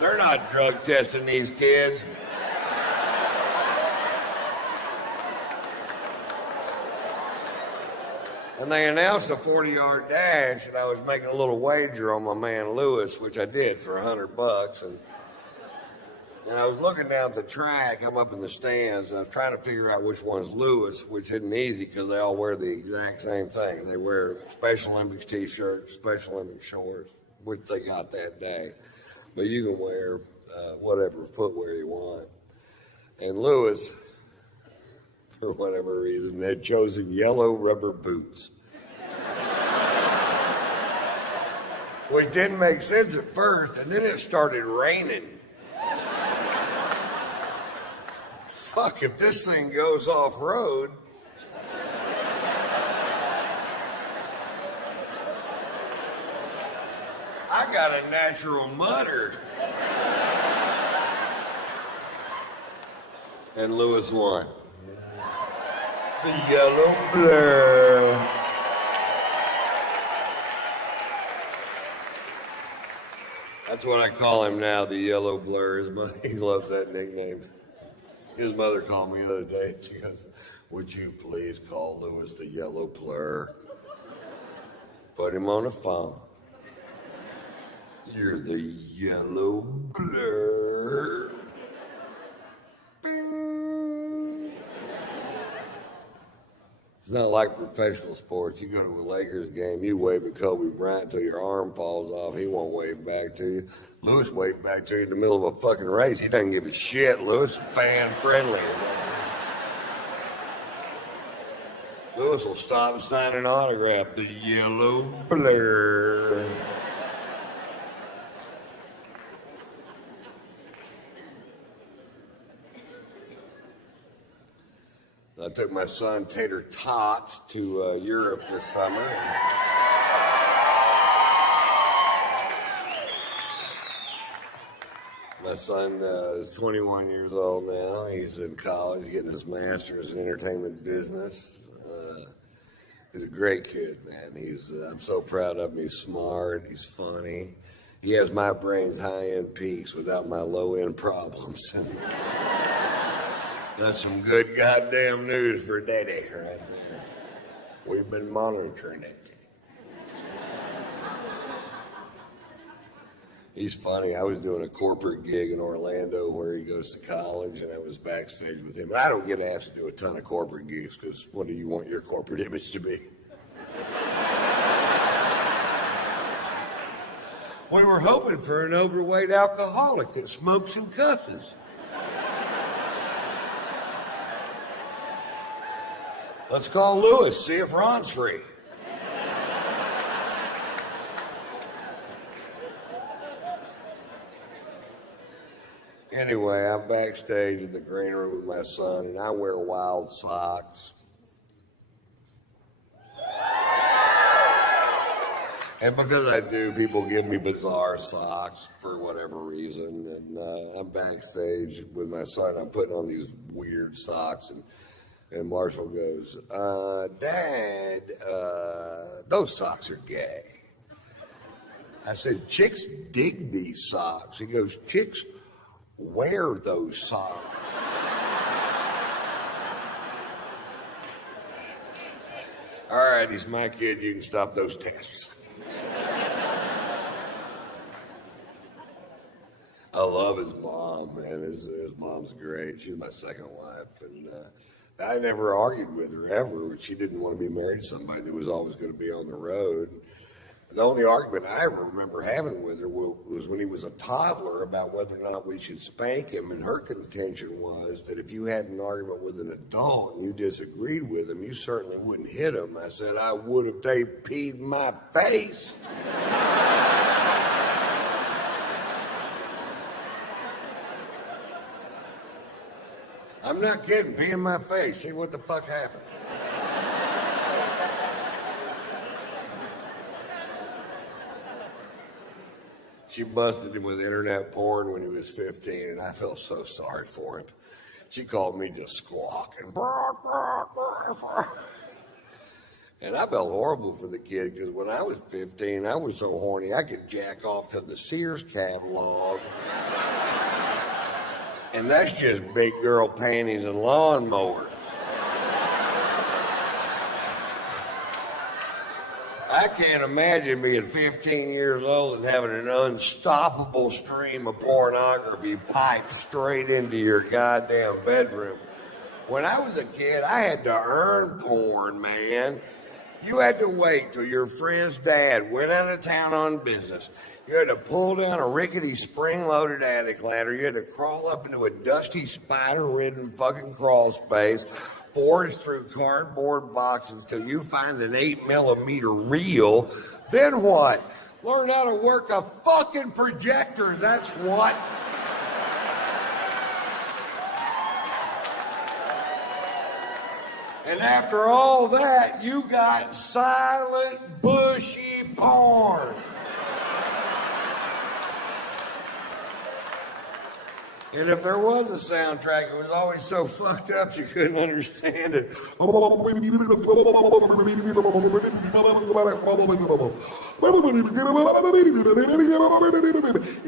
They're not drug testing these kids. And they announced a 40-yard dash, and I was making a little wager on my man Lewis, which I did for $100. And I was looking down at the track. I'm up in the stands, and I was trying to figure out which one's Lewis, which isn't easy because they all wear the exact same thing. They wear Special Olympics T-shirts, Special Olympics shorts, which they got that day. But you can wear whatever footwear you want. And Lewis, for whatever reason, had chosen yellow rubber boots. Which didn't make sense at first, and then it started raining. Fuck, if this thing goes off-road, I got a natural mutter. And Lewis won. The yellow blur. That's what I call him now, the yellow blur. He loves that nickname. His mother called me the other day. She goes, "Would you please call Lewis the yellow blur? Put him on the phone. You're the yellow blur." It's not like professional sports. You go to a Lakers game, you wave at Kobe Bryant till your arm falls off. He won't wave back to you. Lewis waved back to you in the middle of a fucking race. He doesn't give a shit. Lewis is fan friendly. Lewis will stop and sign an autograph. The yellow blur. I took my son Tater Tots to Europe this summer. My son is 21 years old now. He's in college, getting his master's in entertainment business. He's a great kid, man. I'm so proud of him. He's smart. He's funny. He has my brain's high-end peaks without my low-end problems. That's some good goddamn news for Daddy right there. We've been monitoring it. He's funny. I was doing a corporate gig in Orlando where he goes to college, and I was backstage with him. But I don't get asked to do a ton of corporate gigs because what do you want your corporate image to be? We were hoping for an overweight alcoholic that smokes and cusses. Let's call Lewis, see if Ron's free. Anyway, I'm backstage in the green room with my son, and I wear wild socks. And because I do, people give me bizarre socks for whatever reason. And I'm backstage with my son. I'm putting on these weird socks, and Marshall goes, "Dad, those socks are gay." I said, "Chicks dig these socks." He goes, "Chicks wear those socks." All right, he's my kid. You can stop those tests. I love his mom, man. His mom's great. She's my second wife, and I never argued with her ever. She didn't want to be married to somebody that was always going to be on the road. The only argument I ever remember having with her was when he was a toddler about whether or not we should spank him. And her contention was that if you had an argument with an adult and you disagreed with him, you certainly wouldn't hit him. I said, I would if they peed in my face. I'm not kidding. Pee in my face. See what the fuck happened. She busted him with internet porn when he was 15, and I felt so sorry for him. She called me just squawking. And I felt horrible for the kid, because when I was 15, I was so horny I could jack off to the Sears catalog. And that's just big girl panties and lawnmowers. I can't imagine being 15 years old and having an unstoppable stream of pornography piped straight into your goddamn bedroom. When I was a kid, I had to earn porn, man. You had to wait till your friend's dad went out of town on business. You had to pull down a rickety spring-loaded attic ladder. You had to crawl up into a dusty, spider-ridden fucking crawl space, forage through cardboard boxes till you find an 8mm reel. Then what? Learn how to work a fucking projector, that's what. And after all that, you got silent, bushy porn. And if there was a soundtrack, it was always so fucked up you couldn't understand it. You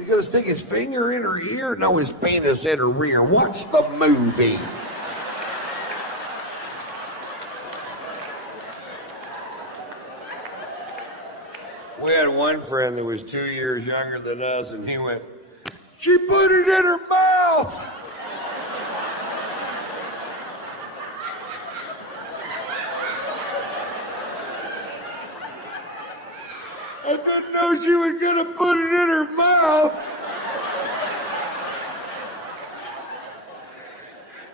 gotta stick his finger in her ear? No, his penis in her rear. Watch the movie. We had one friend that was 2 years younger than us, and he went, she put it in her mouth. I didn't know she was gonna put it in her mouth.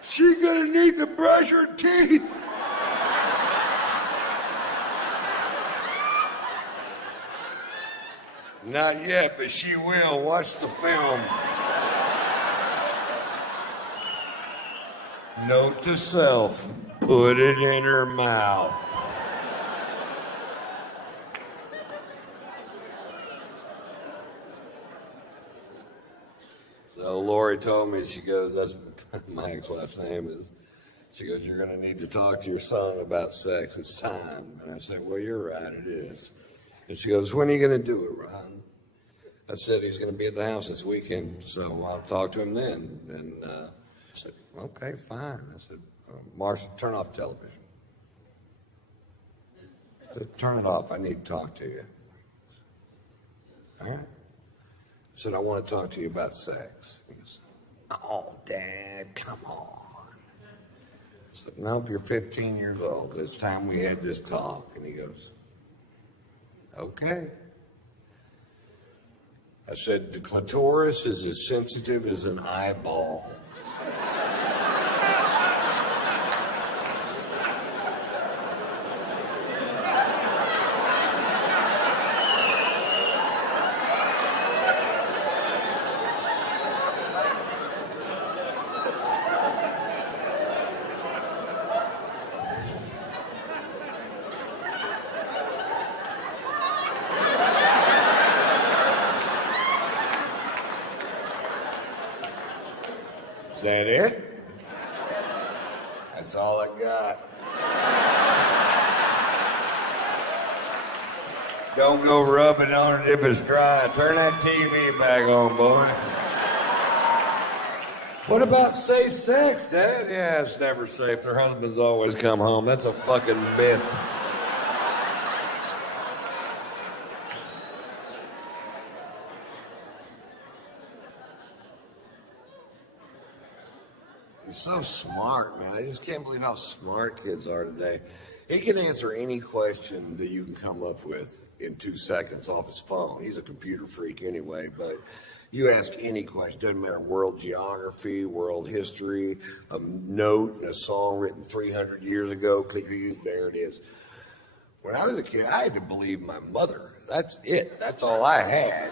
She gonna need to brush her teeth. Not yet, but she will. Watch the film. Note to self, put it in her mouth. So Lori told me, she goes, that's my ex-wife's name is, she goes, you're going to need to talk to your son about sex. It's time. And I said, well, you're right, it is. And she goes, when are you going to do it, Ron? I said, he's going to be at the house this weekend, so I'll talk to him then. And I said, okay, fine. I said, Marcia, turn off television. I said, turn it off. I need to talk to you. All right. I said, I want to talk to you about sex. He goes, oh, Dad, come on. I said, nope, you're 15 years old. It's time we had this talk. And he goes, okay. I said, the clitoris is as sensitive as an eyeball. Is that it? That's all I got. Don't go rubbing on it if it's dry. Turn that TV back on, boy. What about safe sex, Dad? Yeah, it's never safe. Their husbands always come home. That's a fucking myth. He's so smart, man. I just can't believe how smart kids are today. He can answer any question that you can come up with. in 2 seconds off his phone. He's a computer freak anyway, but you ask any question, doesn't matter, world geography, world history, a note in a song written 300 years ago, click, there it is. When I was a kid, I had to believe my mother. That's it. That's all I had.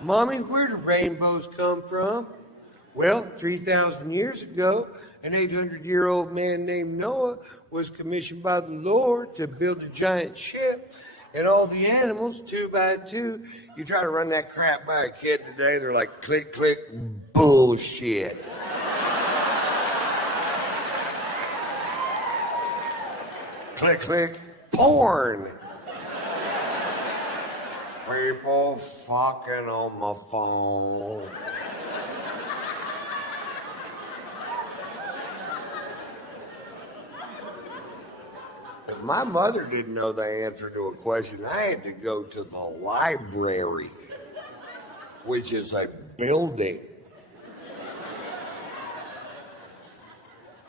Mommy, where do rainbows come from? Well, 3,000 years ago, an 800-year-old man named Noah was commissioned by the Lord to build a giant ship, and all the animals, 2 by 2. You try to run that crap by a kid today, they're like, click, click, bullshit. Click, click, porn. People fucking on my phone. If my mother didn't know the answer to a question, I had to go to the library, which is a building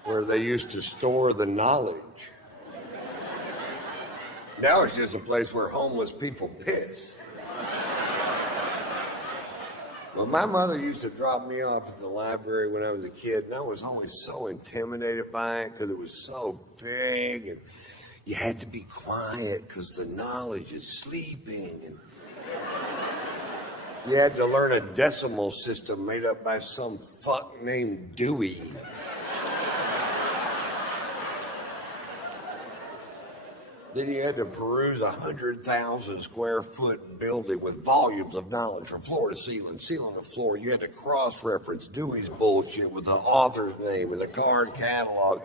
where they used to store the knowledge. Now it's just a place where homeless people piss. But my mother used to drop me off at the library when I was a kid, and I was always so intimidated by it because it was so big, and you had to be quiet because the knowledge is sleeping, and you had to learn a decimal system made up by some fuck named Dewey. Then you had to peruse a 100,000 square foot building with volumes of knowledge from floor to ceiling, ceiling to floor. You had to cross-reference Dewey's bullshit with the author's name and the card catalog.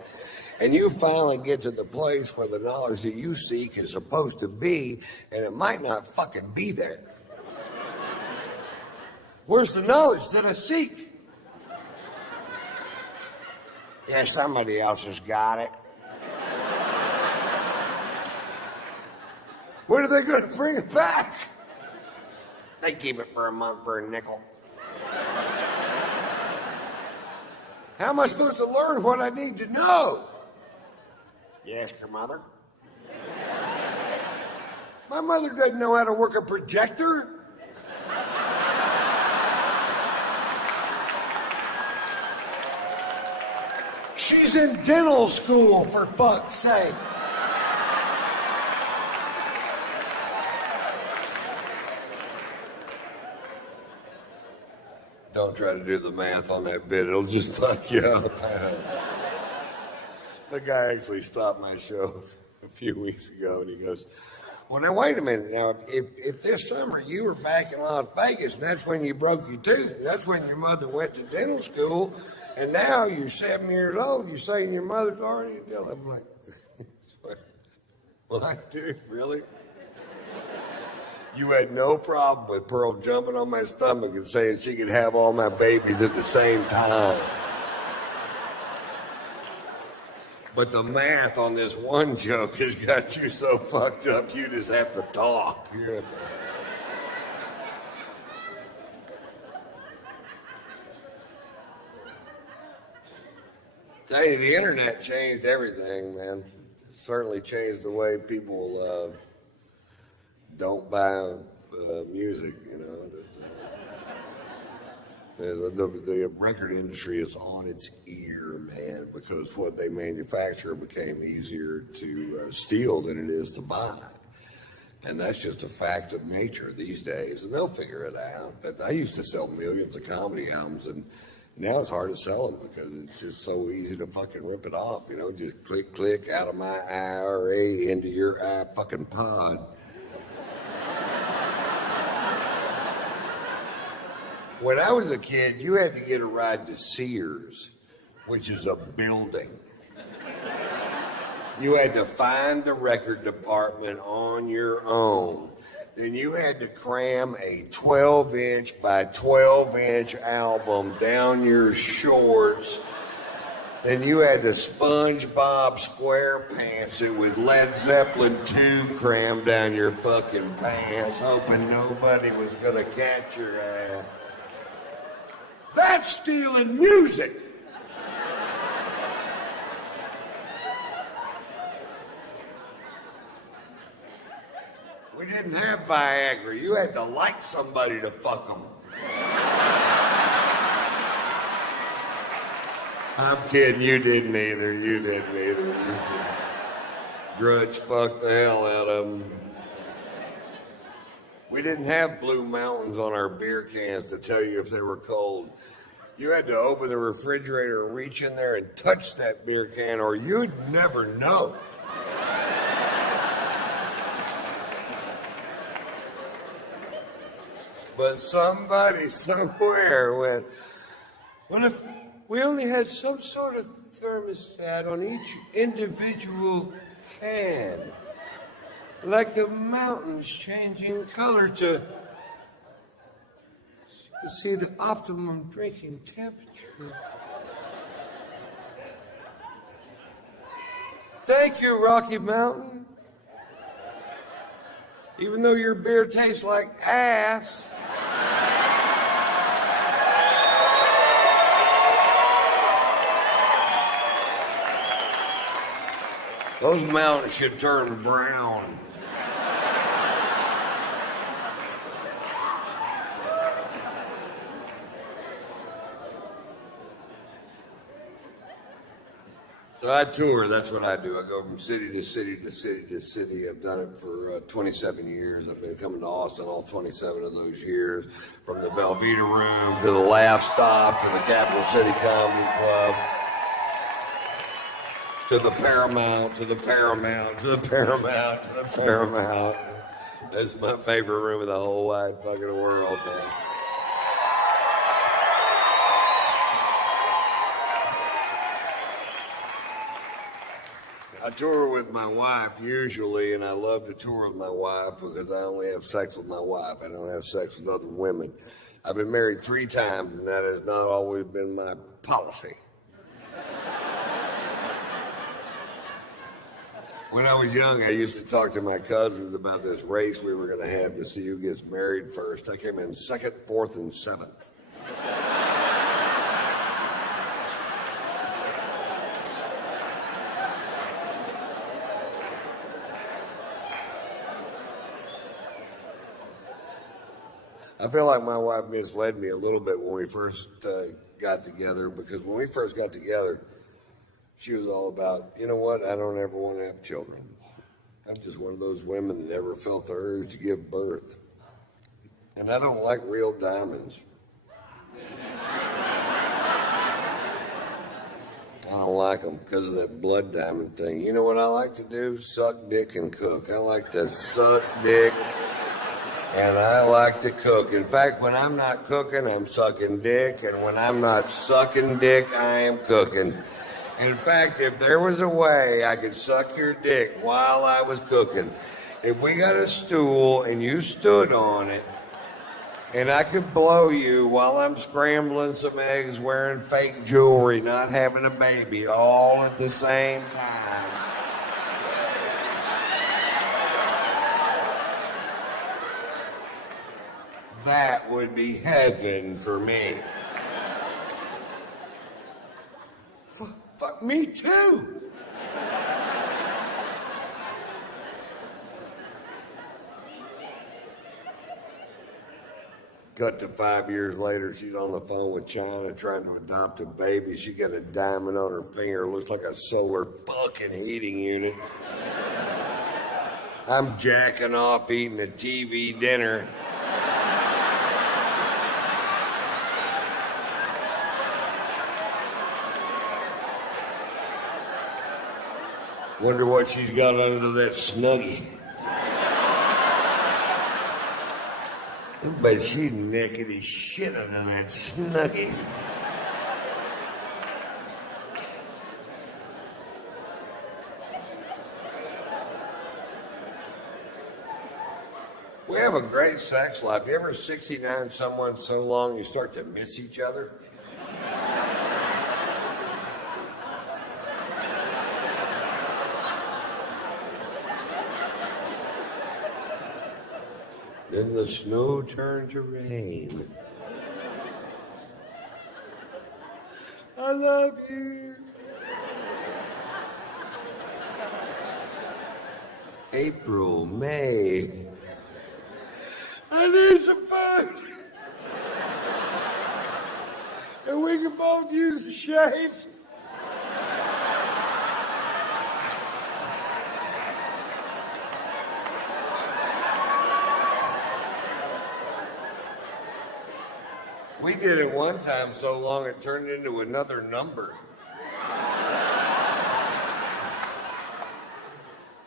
And you finally get to the place where the knowledge that you seek is supposed to be, and it might not fucking be there. Where's the knowledge that I seek? Yeah, somebody else has got it. When are they going to bring it back? They keep it for a month for a nickel. How am I supposed to learn what I need to know? You ask your mother? My mother doesn't know how to work a projector. She's in dental school, for fuck's sake. Don't try to do the math on that bit. It'll just fuck you up. The guy actually stopped my show a few weeks ago, and he goes, well, now, wait a minute. Now, if this summer you were back in Las Vegas, and that's when you broke your tooth, and that's when your mother went to dental school, and now you're 7 years old, you're saying your mother's already in dental. I'm like, what, dude, really? You had no problem with Pearl jumping on my stomach and saying she could have all my babies at the same time. But the math on this one joke has got you so fucked up, you just have to talk. Yeah. Tell you, the internet changed everything, man. It certainly changed the way people don't buy music, you know. The record industry is on its ear, man, because what they manufacture became easier to steal than it is to buy. And that's just a fact of nature these days, and they'll figure it out. But I used to sell millions of comedy albums, and now it's hard to sell them because it's just so easy to fucking rip it off, you know, just click, click, out of my IRA into your fucking pod. When I was a kid, you had to get a ride to Sears, which is a building. You had to find the record department on your own. Then you had to cram a 12-inch by 12-inch album down your shorts. Then you had to SpongeBob SquarePants it with Led Zeppelin 2 crammed down your fucking pants, hoping nobody was gonna catch your ass. That's stealing music. We did didn't have Viagra. You had to like somebody to fuck them. I'm kidding. You didn't either. You didn't either. Grudge fucked the hell out of them. We didn't have Blue Mountains on our beer cans to tell you if they were cold. You had to open the refrigerator and reach in there and touch that beer can, or you'd never know. But somebody somewhere went, well, if we only had some sort of thermostat on each individual can, like the mountains changing color to see the optimum drinking temperature. Thank you, Rocky Mountain. Even though your beer tastes like ass. Those mountains should turn brown. So I tour, that's what I do. I go from city to city to city to city. I've done it for 27 years. I've been coming to Austin all 27 of those years, from the Velveeta Room to the Laugh Stop to the Capital City Comedy Club to the Paramount, to the Paramount, to the Paramount, to the Paramount. That's my favorite room in the whole wide fucking world, man. I tour with my wife usually, and I love to tour with my wife because I only have sex with my wife. I don't have sex with other women. I've been married 3 times, and that has not always been my policy. When I was young, I used to talk to my cousins about this race we were going to have to see who gets married first. I came in 2nd, 4th, and 7th. I feel like my wife misled me a little bit when we first got together, because when we first got together, she was all about, you know what, I don't ever want to have children. I'm just one of those women that never felt the urge to give birth. And I don't like real diamonds. I don't like them because of that blood diamond thing. You know what I like to do? Suck dick and cook. I like to suck dick. And I like to cook. In fact, when I'm not cooking, I'm sucking dick. And when I'm not sucking dick, I am cooking. In fact, if there was a way I could suck your dick while I was cooking, if we got a stool and you stood on it, and I could blow you while I'm scrambling some eggs, wearing fake jewelry, not having a baby, all at the same time. That would be heaven for me. Fuck me too. Cut to 5 years later, she's on the phone with China trying to adopt a baby. She got a diamond on her finger. It looks like a solar fucking heating unit. I'm jacking off eating a TV dinner. Wonder what she's got under that Snuggie. But she's naked as shit under that Snuggie. We have a great sex life. You ever 69 someone so long you start to miss each other? Then the snow turned to rain. I love you. April, May, I need some food. And we can both use a shave. We did it one time so long it turned into another number.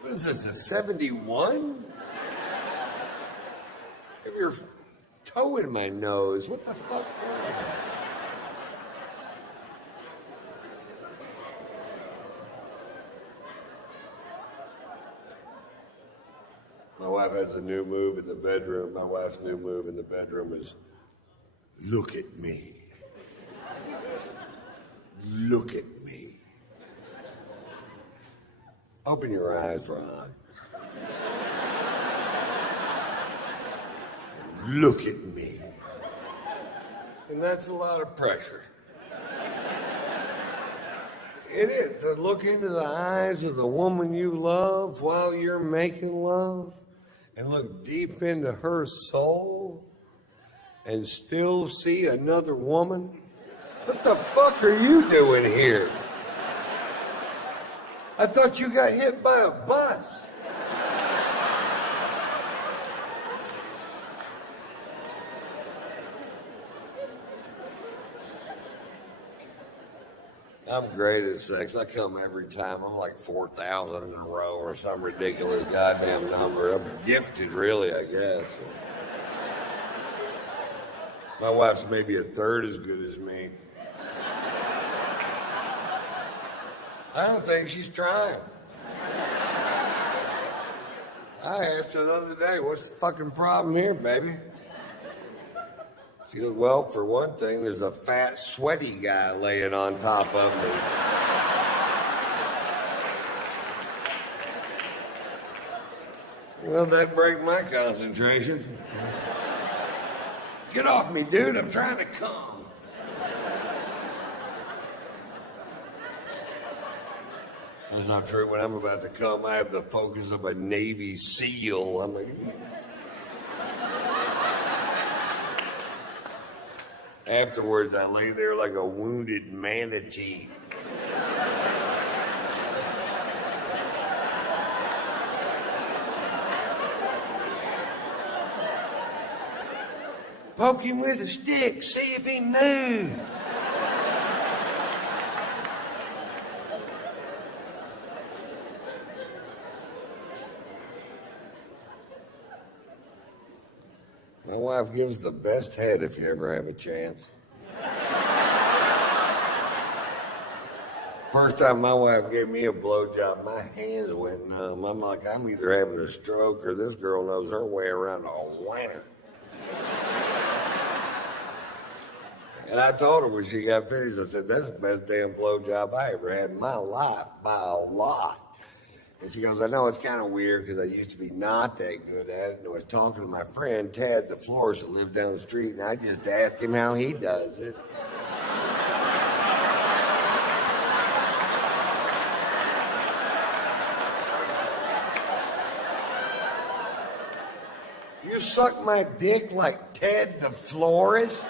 What is this, a 71? Have your toe in my nose. What the fuck? My wife has a new move in the bedroom. My wife's new move in the bedroom is, look at me. Look at me. Open your eyes, Ron. Look at me. And that's a lot of pressure. It is, to look into the eyes of the woman you love while you're making love and look deep into her soul and still see another woman? What the fuck are you doing here? I thought you got hit by a bus. I'm great at sex. I come every time. I'm like 4,000 in a row or some ridiculous goddamn number. I'm gifted, really, I guess. My wife's maybe a third as good as me. I don't think she's trying. I asked her the other day, what's the fucking problem here, baby? She goes, well, for one thing, there's a fat, sweaty guy laying on top of me. Well, that'd break my concentration. Get off me, dude. I'm trying to come. That's not true. When I'm about to come, I have the focus of a Navy SEAL. I'm like... Afterwards, I lay there like a wounded manatee. Poke him with a stick, see if he moves. My wife gives the best head if you ever have a chance. First time my wife gave me a blowjob, my hands went numb. I'm like, I'm either having a stroke or this girl knows her way around a winner. And I told her when she got finished, I said, that's the best damn blowjob I ever had in my life, by a lot. And she goes, I know it's kind of weird because I used to be not that good at it. And I was talking to my friend Ted, the florist that lived down the street, and I just asked him how he does it. You suck my dick like Ted, the florist?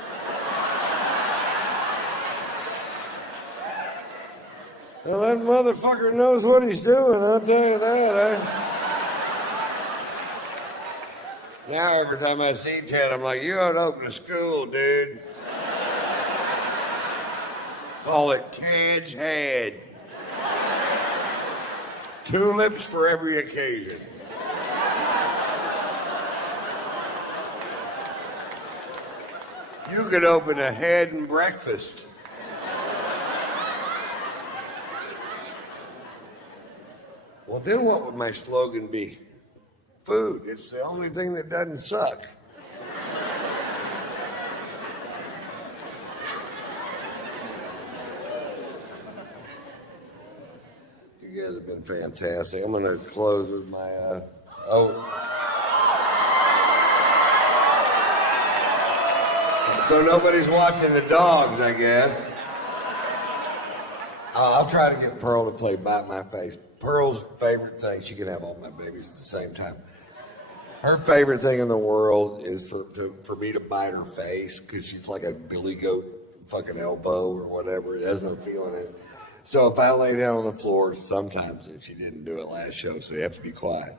Well, that motherfucker knows what he's doing, I'll tell you that, Now, every time I see Ted, I'm like, you ought to open a school, dude. Call it Ted's Head. Tulips for every occasion. You could open a head and breakfast. Well, then what would my slogan be? Food. It's the only thing that doesn't suck. You guys have been fantastic. I'm going to close with my, So nobody's watching the dogs, I guess. I'll try to get Pearl to play Bite My Face. Pearl's favorite thing, she can have all my babies at the same time. Her favorite thing in the world is for me to bite her face because she's like a billy goat fucking elbow or whatever. It has no feeling in it. So if I lay down on the floor, sometimes, and she didn't do it last show, so you have to be quiet.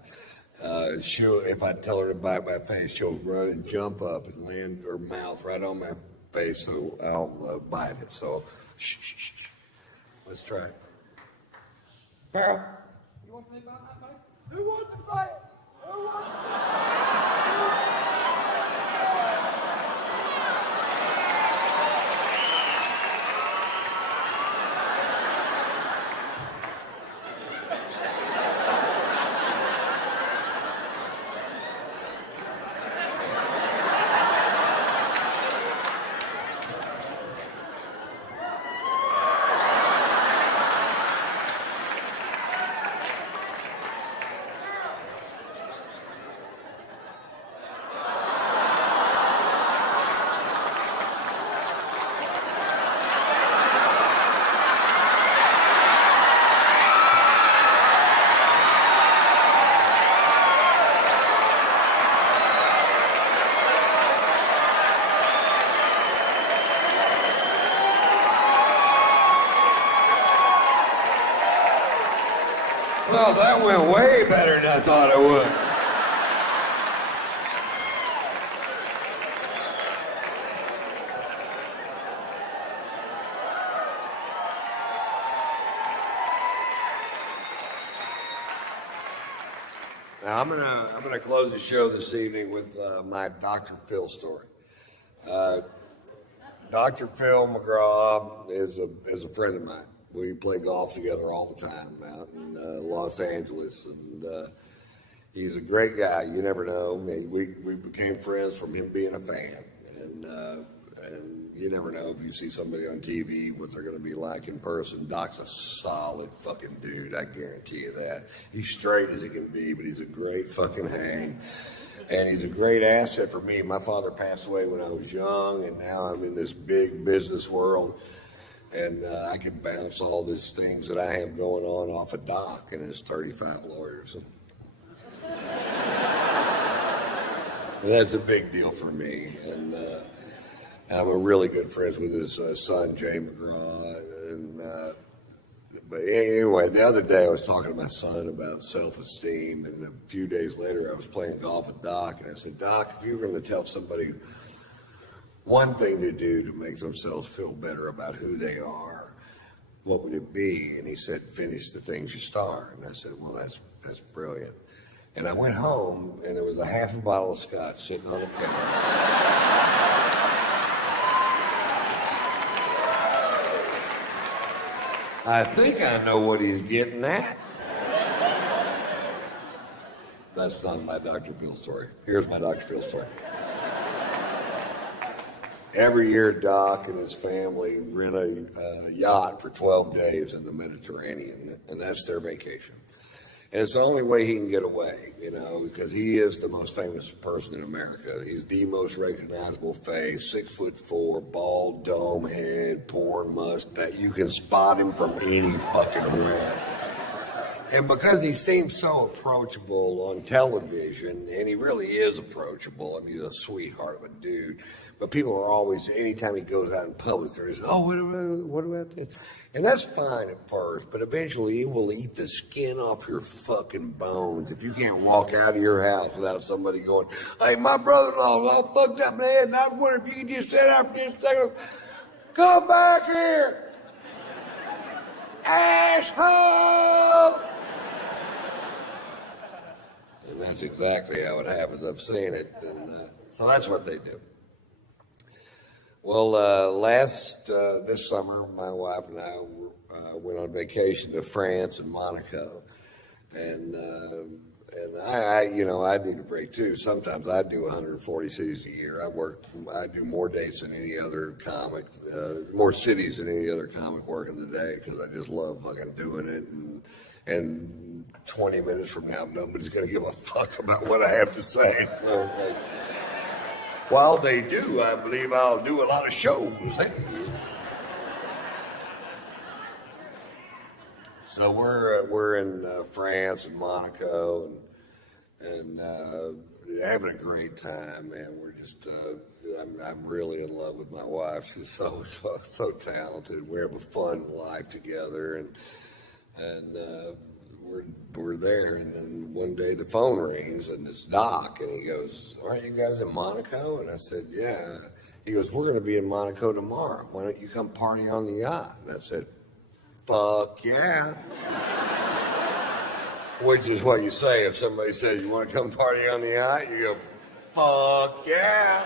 If I tell her to bite my face, she'll run and jump up and land her mouth right on my face, so I'll bite it. So, shh, shh, shh, shh. Let's try it. Farrell, you want me to bite my face? Who wants to bite it? Who wants to bite it? Well, that went way better than I thought it would. Now I'm gonna close the show this evening with my Dr. Phil story. Dr. Phil McGraw is a friend of mine. We play golf together all the time out in Los Angeles, and he's a great guy. You never know. We became friends from him being a fan, and you never know if you see somebody on TV what they're going to be like in person. Doc's a solid fucking dude, I guarantee you that. He's straight as he can be, but he's a great fucking hang, and he's a great asset for me. My father passed away when I was young, and now I'm in this big business world. And I can bounce all these things that I have going on off of Doc and his 35 lawyers. And that's a big deal for me. And I'm a really good friends with his son, Jay McGraw. And, but anyway, the other day I was talking to my son about self-esteem. And a few days later I was playing golf with Doc. And I said, Doc, if you were going to tell somebody one thing to do to make themselves feel better about who they are, what would it be? And he said, finish the things you start. And I said, well, that's brilliant. And I went home, and there was a half a bottle of scotch sitting on the counter. I think I know what he's getting at. That's not my Dr. Phil story. Here's my Dr. Phil story. Every year, Doc and his family rent a yacht for 12 days in the Mediterranean, and that's their vacation. And it's the only way he can get away, you know, because he is the most famous person in America. He's the most recognizable face, 6'4", bald dome head, porn mustache. You can spot him from any fucking where. And because he seems so approachable on television, and he really is approachable, I mean, he's a sweetheart of a dude. But people are always, anytime he goes out in public, they're just, oh, what about this? And that's fine at first, but eventually he will eat the skin off your fucking bones if you can't walk out of your house without somebody going, hey, my brother-in-law's all fucked up in the head, and I wonder if you could just sit out for just a second. Come back here, asshole! And that's exactly how it happens. I've seen it, and so that's what they do. Well, this summer, my wife and I went on vacation to France and Monaco, and I need a break too. Sometimes I do 140 cities a year. I do more dates than any other comic, more cities than any other comic working the day because I just love fucking doing it. And 20 minutes from now, nobody's gonna give a fuck about what I have to say. So. While they do, I believe I'll do a lot of shows. So we're in France and Monaco, and having a great time, man. We're just, I'm really in love with my wife. She's so talented. We have a fun life together, and we're there. And then one day the phone rings, and it's Doc, and he goes, "Aren't you guys in Monaco?" And I said, "Yeah." He goes, "We're going to be in Monaco tomorrow. Why don't you come party on the yacht?" And I said, "Fuck yeah." Which is what you say if somebody says, "You want to come party on the yacht?" You go, "Fuck yeah."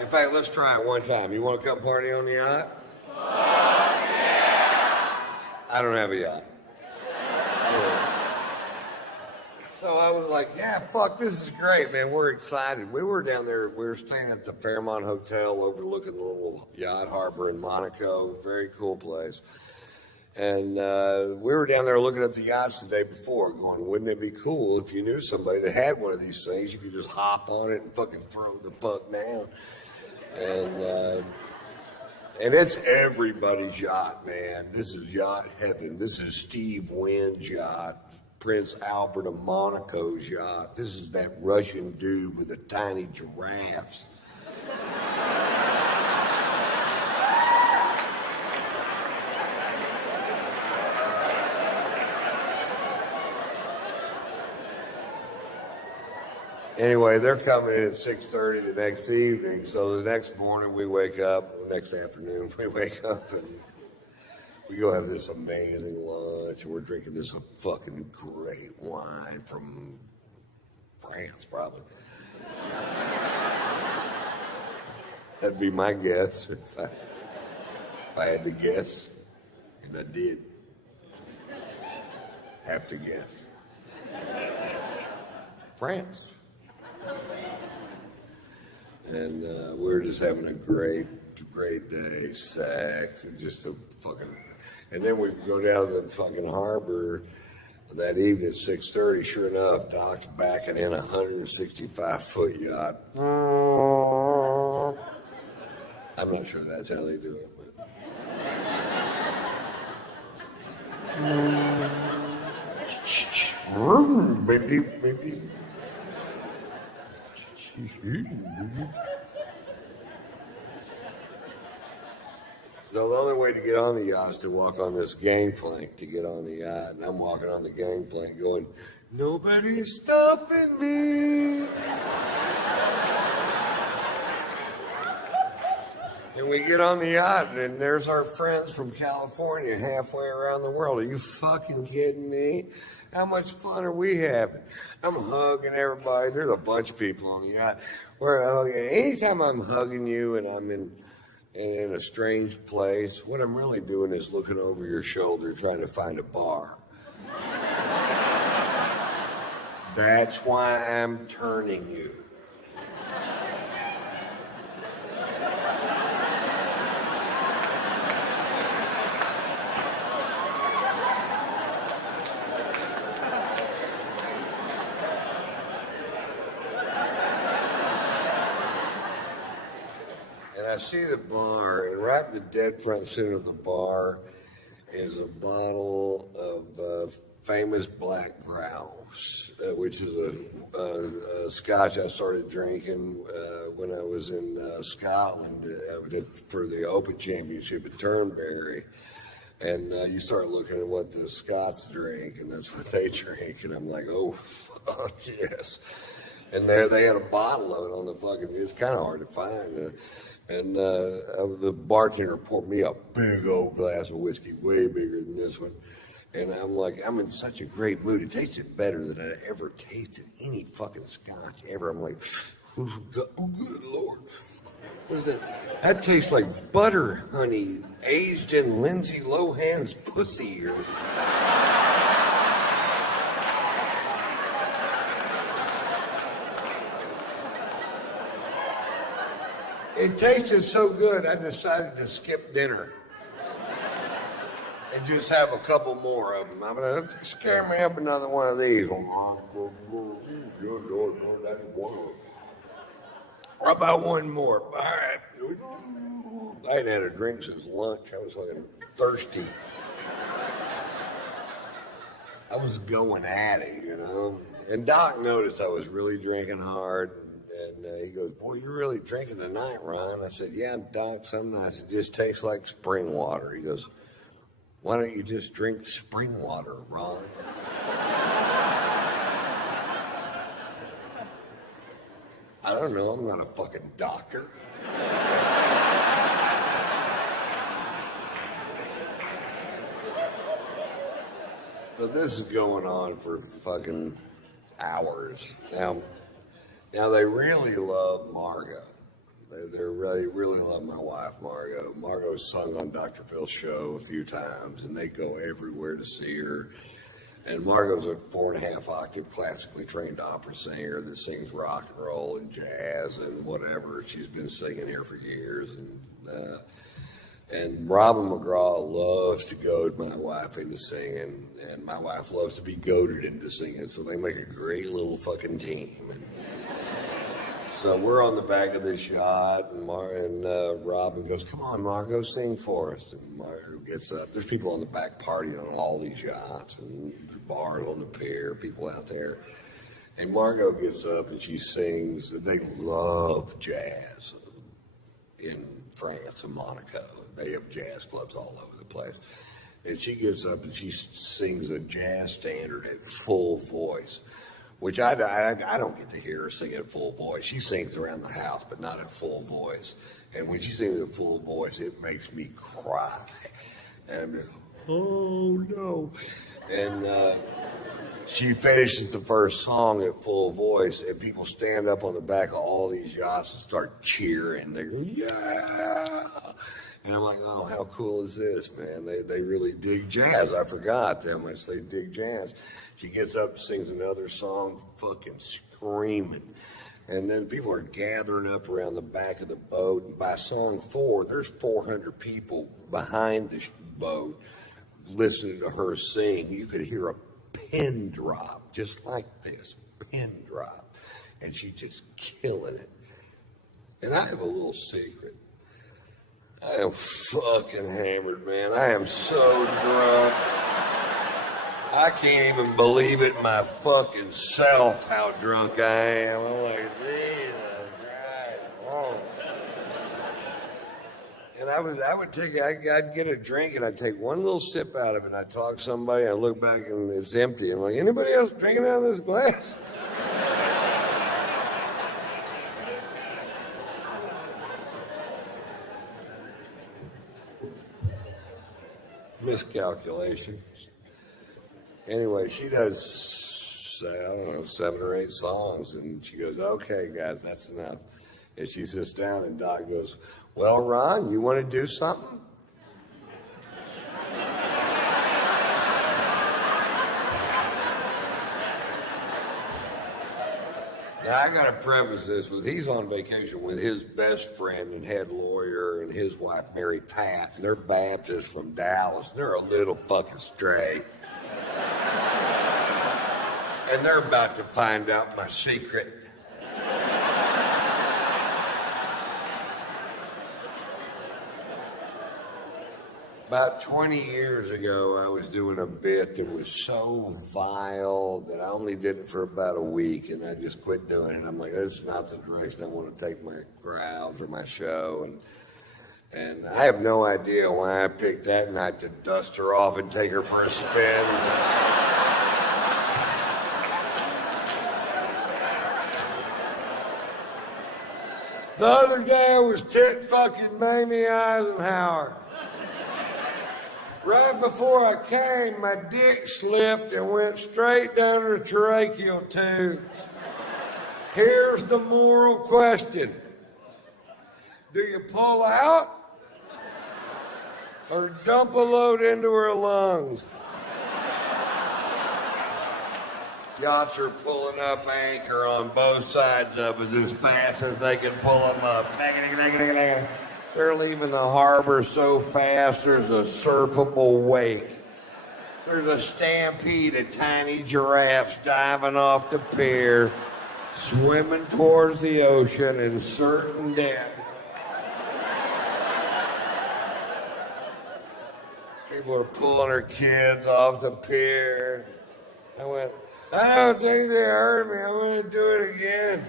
In fact, let's try it one time. You want to come party on the yacht? Fuck yeah. I don't have a yacht. So I was like, yeah, fuck, this is great, man. We're excited. We were down there. We were staying at the Fairmont Hotel overlooking the little yacht harbor in Monaco. Very cool place. And we were down there looking at the yachts the day before, going, wouldn't it be cool if you knew somebody that had one of these things? You could just hop on it and fucking throw the fuck down. And it's everybody's yacht, man. This is yacht heaven. This is Steve Wynn's yacht, Prince Albert of Monaco's yacht. This is that Russian dude with the tiny giraffes. Anyway, they're coming in at 6:30 the next evening. So the next morning we wake up, next afternoon we wake up and we go have this amazing lunch. And we're drinking this fucking great wine from France, probably. That'd be my guess if I had to guess, and I did have to guess. France. And we were just having a great day, sex, and just a fucking. And then we go down to the fucking harbor that evening at 6:30. Sure enough, Doc's backing in a 165-foot yacht. I'm not sure that's how they do it, but. Maybe. So the only way to get on the yacht is to walk on this gangplank to get on the yacht. And I'm walking on the gangplank going, nobody's stopping me. And we get on the yacht, and there's our friends from California halfway around the world. Are you fucking kidding me? How much fun are we having? I'm hugging everybody. There's a bunch of people on the yacht. Anytime I'm hugging you and I'm in a strange place, what I'm really doing is looking over your shoulder trying to find a bar. That's why I'm turning you. I see the bar, and right in the dead front center of the bar is a bottle of famous Black Grouse, which is a scotch I started drinking when I was in Scotland for the Open Championship at Turnberry. And you start looking at what the Scots drink, and that's what they drink, and I'm like, oh, fuck yes. And there they had a bottle of it on the fucking, it's kind of hard to find. And the bartender poured me a big old glass of whiskey, way bigger than this one. And I'm like, I'm in such a great mood. It tasted better than I ever tasted any fucking scotch ever. I'm like, oh, good Lord. What is that? That tastes like butter, honey, aged in Lindsay Lohan's pussy. It tasted so good, I decided to skip dinner and just have a couple more of them. I'm going to scare me up another one of these. How about one more? All right. I hadn't had a drink since lunch. I was fucking thirsty. I was going at it, you know. And Doc noticed I was really drinking hard, and he goes, "Boy, you're really drinking tonight, Ron." I said, "Yeah, Doc, some nights it just tastes like spring water." He goes, "Why don't you just drink spring water, Ron?" I don't know, I'm not a fucking doctor. So this is going on for fucking hours. Now they really love Margot. They really love my wife, Margot. Margot's sung on Dr. Phil's show a few times, and they go everywhere to see her. And Margot's a 4.5 octave classically trained opera singer that sings rock and roll and jazz and whatever. She's been singing here for years. And Robin McGraw loves to goad my wife into singing, and my wife loves to be goaded into singing, so they make a great little fucking team. And so we're on the back of this yacht, and Robin goes, "Come on, Margot, sing for us." And Margot gets up. There's people on the back partying on all these yachts, and bars on the pier, people out there. And Margot gets up and she sings. They love jazz in France and Monaco. They have jazz clubs all over the place. And she gets up and she sings a jazz standard at full voice, which I don't get to hear her sing at full voice. She sings around the house, but not at full voice. And when she sings at full voice, it makes me cry. And I'm like, oh no. And she finishes the first song at full voice, and people stand up on the back of all these yachts and start cheering. They go, "Yeah!" And I'm like, oh, how cool is this, man? They really dig jazz. I forgot how much they dig jazz. She gets up, sings another song, fucking screaming. And then people are gathering up around the back of the boat. And by song 4, there's 400 people behind the boat listening to her sing. You could hear a pin drop, just like this, pin drop. And she's just killing it. And I have a little secret. I am fucking hammered, man. I am so drunk. I can't even believe it my fucking self how drunk I am. I'm like, Jesus Christ. Oh. And I'd get a drink and I'd take one little sip out of it and I'd talk to somebody and I'd look back and it's empty. I'm like, anybody else drinking out of this glass? Miscalculation. Anyway, she does, I don't know, 7 or 8 songs, and she goes, "Okay, guys, that's enough." And she sits down, and Doc goes, "Well, Ron, you want to do something?" Now, I got to preface this with he's on vacation with his best friend and head lawyer and his wife, Mary Pat. And they're Baptists from Dallas. They're a little fucking stray. And they're about to find out my secret. About 20 years ago, I was doing a bit that was so vile that I only did it for about a week, and I just quit doing it. I'm like, this is not the direction I want to take my crowds or my show. And I have no idea why I picked that night to dust her off and take her for a spin. The other day, I was fucking Mamie Eisenhower. Right before I came, my dick slipped and went straight down her tracheal tubes. Here's the moral question. Do you pull out or dump a load into her lungs? Yachts are pulling up anchor on both sides of us as fast as they can pull them up. They're leaving the harbor so fast there's a surfable wake. There's a stampede of tiny giraffes diving off the pier, swimming towards the ocean in certain death. People are pulling their kids off the pier. I went, I don't think they heard me. I'm going to do it again.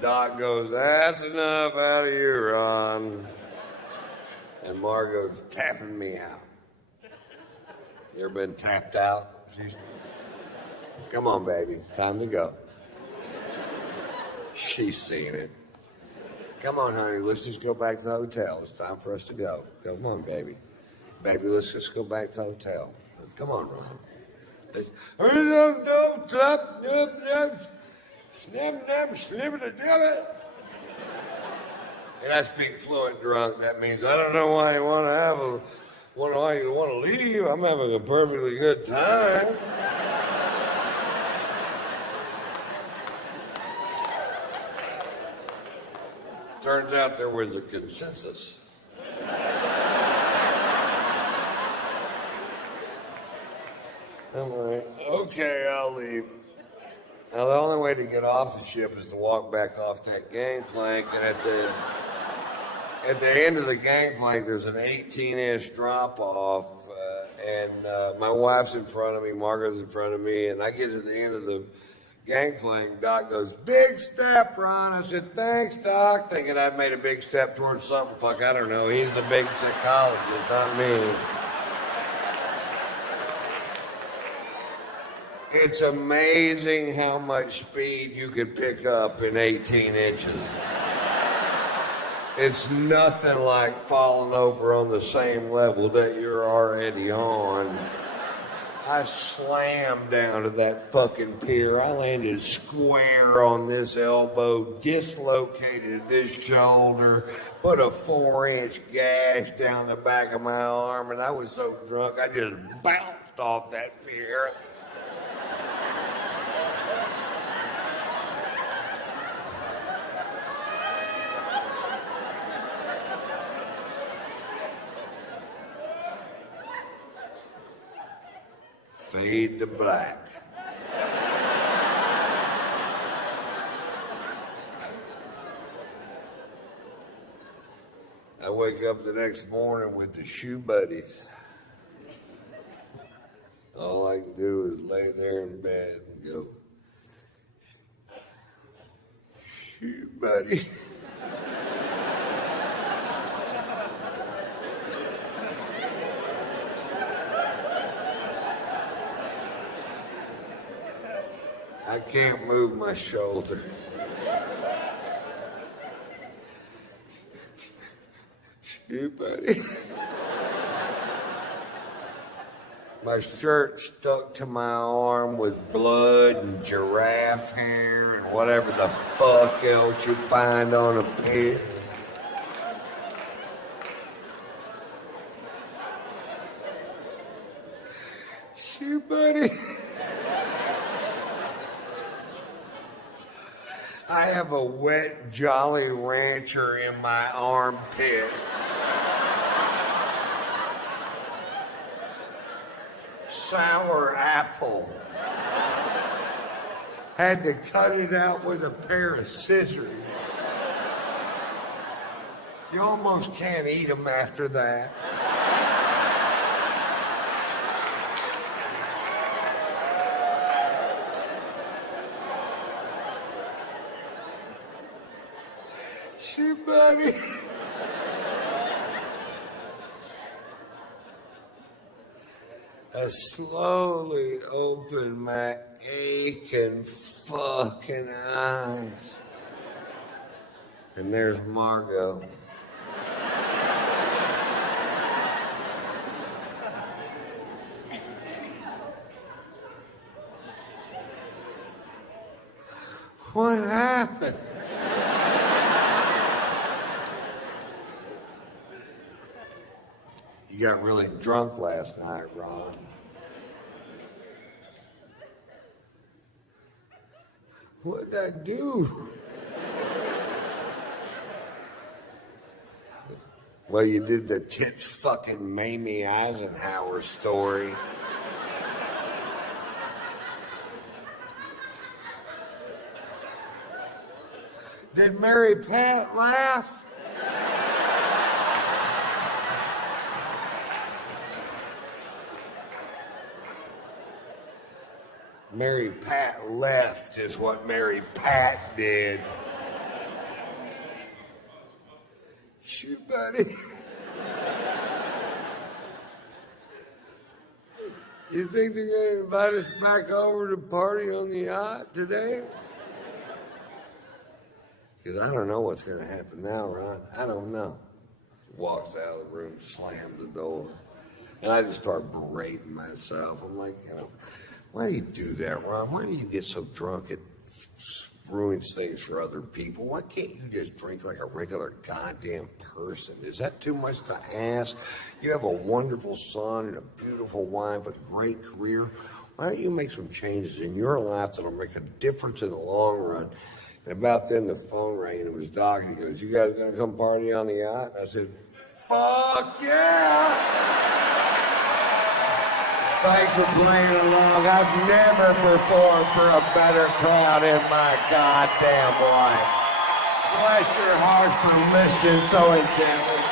Doc goes, that's enough out of you, Ron. And Margot's tapping me out. You ever been tapped out? Come on, baby. It's time to go. She's seeing it. Come on, honey. Let's just go back to the hotel. It's time for us to go. Come on, baby. Baby, let's just go back to the hotel. Come on, Ron. And I speak fluent drunk. That means I don't know why you want to why you want to leave. I'm having a perfectly good time. Turns out there was a consensus. I'm like, okay, I'll leave. Now, the only way to get off the ship is to walk back off that gangplank, and at the end of the gangplank, there's an 18-inch drop-off, and my wife's in front of me, Margot's in front of me, and I get to the end of the gangplank. Doc goes, big step, Ron. I said, thanks, Doc, thinking I'd made a big step towards something. Fuck, I don't know. He's the big psychologist, not me. It's amazing how much speed you could pick up in 18 inches. It's nothing like falling over on the same level that you're already on. I slammed down to that fucking pier. I landed square on this elbow, dislocated this shoulder, put a 4-inch gash down the back of my arm, and I was so drunk I just bounced off that pier. Fade to black. I wake up the next morning with the shoe buddies. All I can do is lay there in bed and go, shoe buddy. I can't move my shoulder. Shoot, buddy. My shirt stuck to my arm with blood and giraffe hair and whatever the fuck else you find on a pier. Shoot, buddy. I have a wet Jolly Rancher in my armpit. Sour apple. Had to cut it out with a pair of scissors. You almost can't eat them after that. Shoot, buddy. I slowly opened my aching fucking eyes. And there's Margot. What happened? You got really drunk last night, Ron. What did I do? Well, you did the tits fucking Mamie Eisenhower story. Did Mary Pat laugh? Mary Pat left is what Mary Pat did. Shoot, buddy. You think they're going to invite us back over to party on the yacht today? Because I don't know what's going to happen now, Ron. I don't know. Walks out of the room, slams the door. And I just start berating myself. I'm like, why do you do that, Ron? Why do you get so drunk it ruins things for other people? Why can't you just drink like a regular goddamn person? Is that too much to ask? You have a wonderful son and a beautiful wife with a great career. Why don't you make some changes in your life that'll make a difference in the long run? And about then the phone rang and it was Doc and he goes, you guys gonna come party on the yacht? And I said, fuck yeah! Thanks for playing along. I've never performed for a better crowd in my goddamn life. Bless your hearts for listening so intently.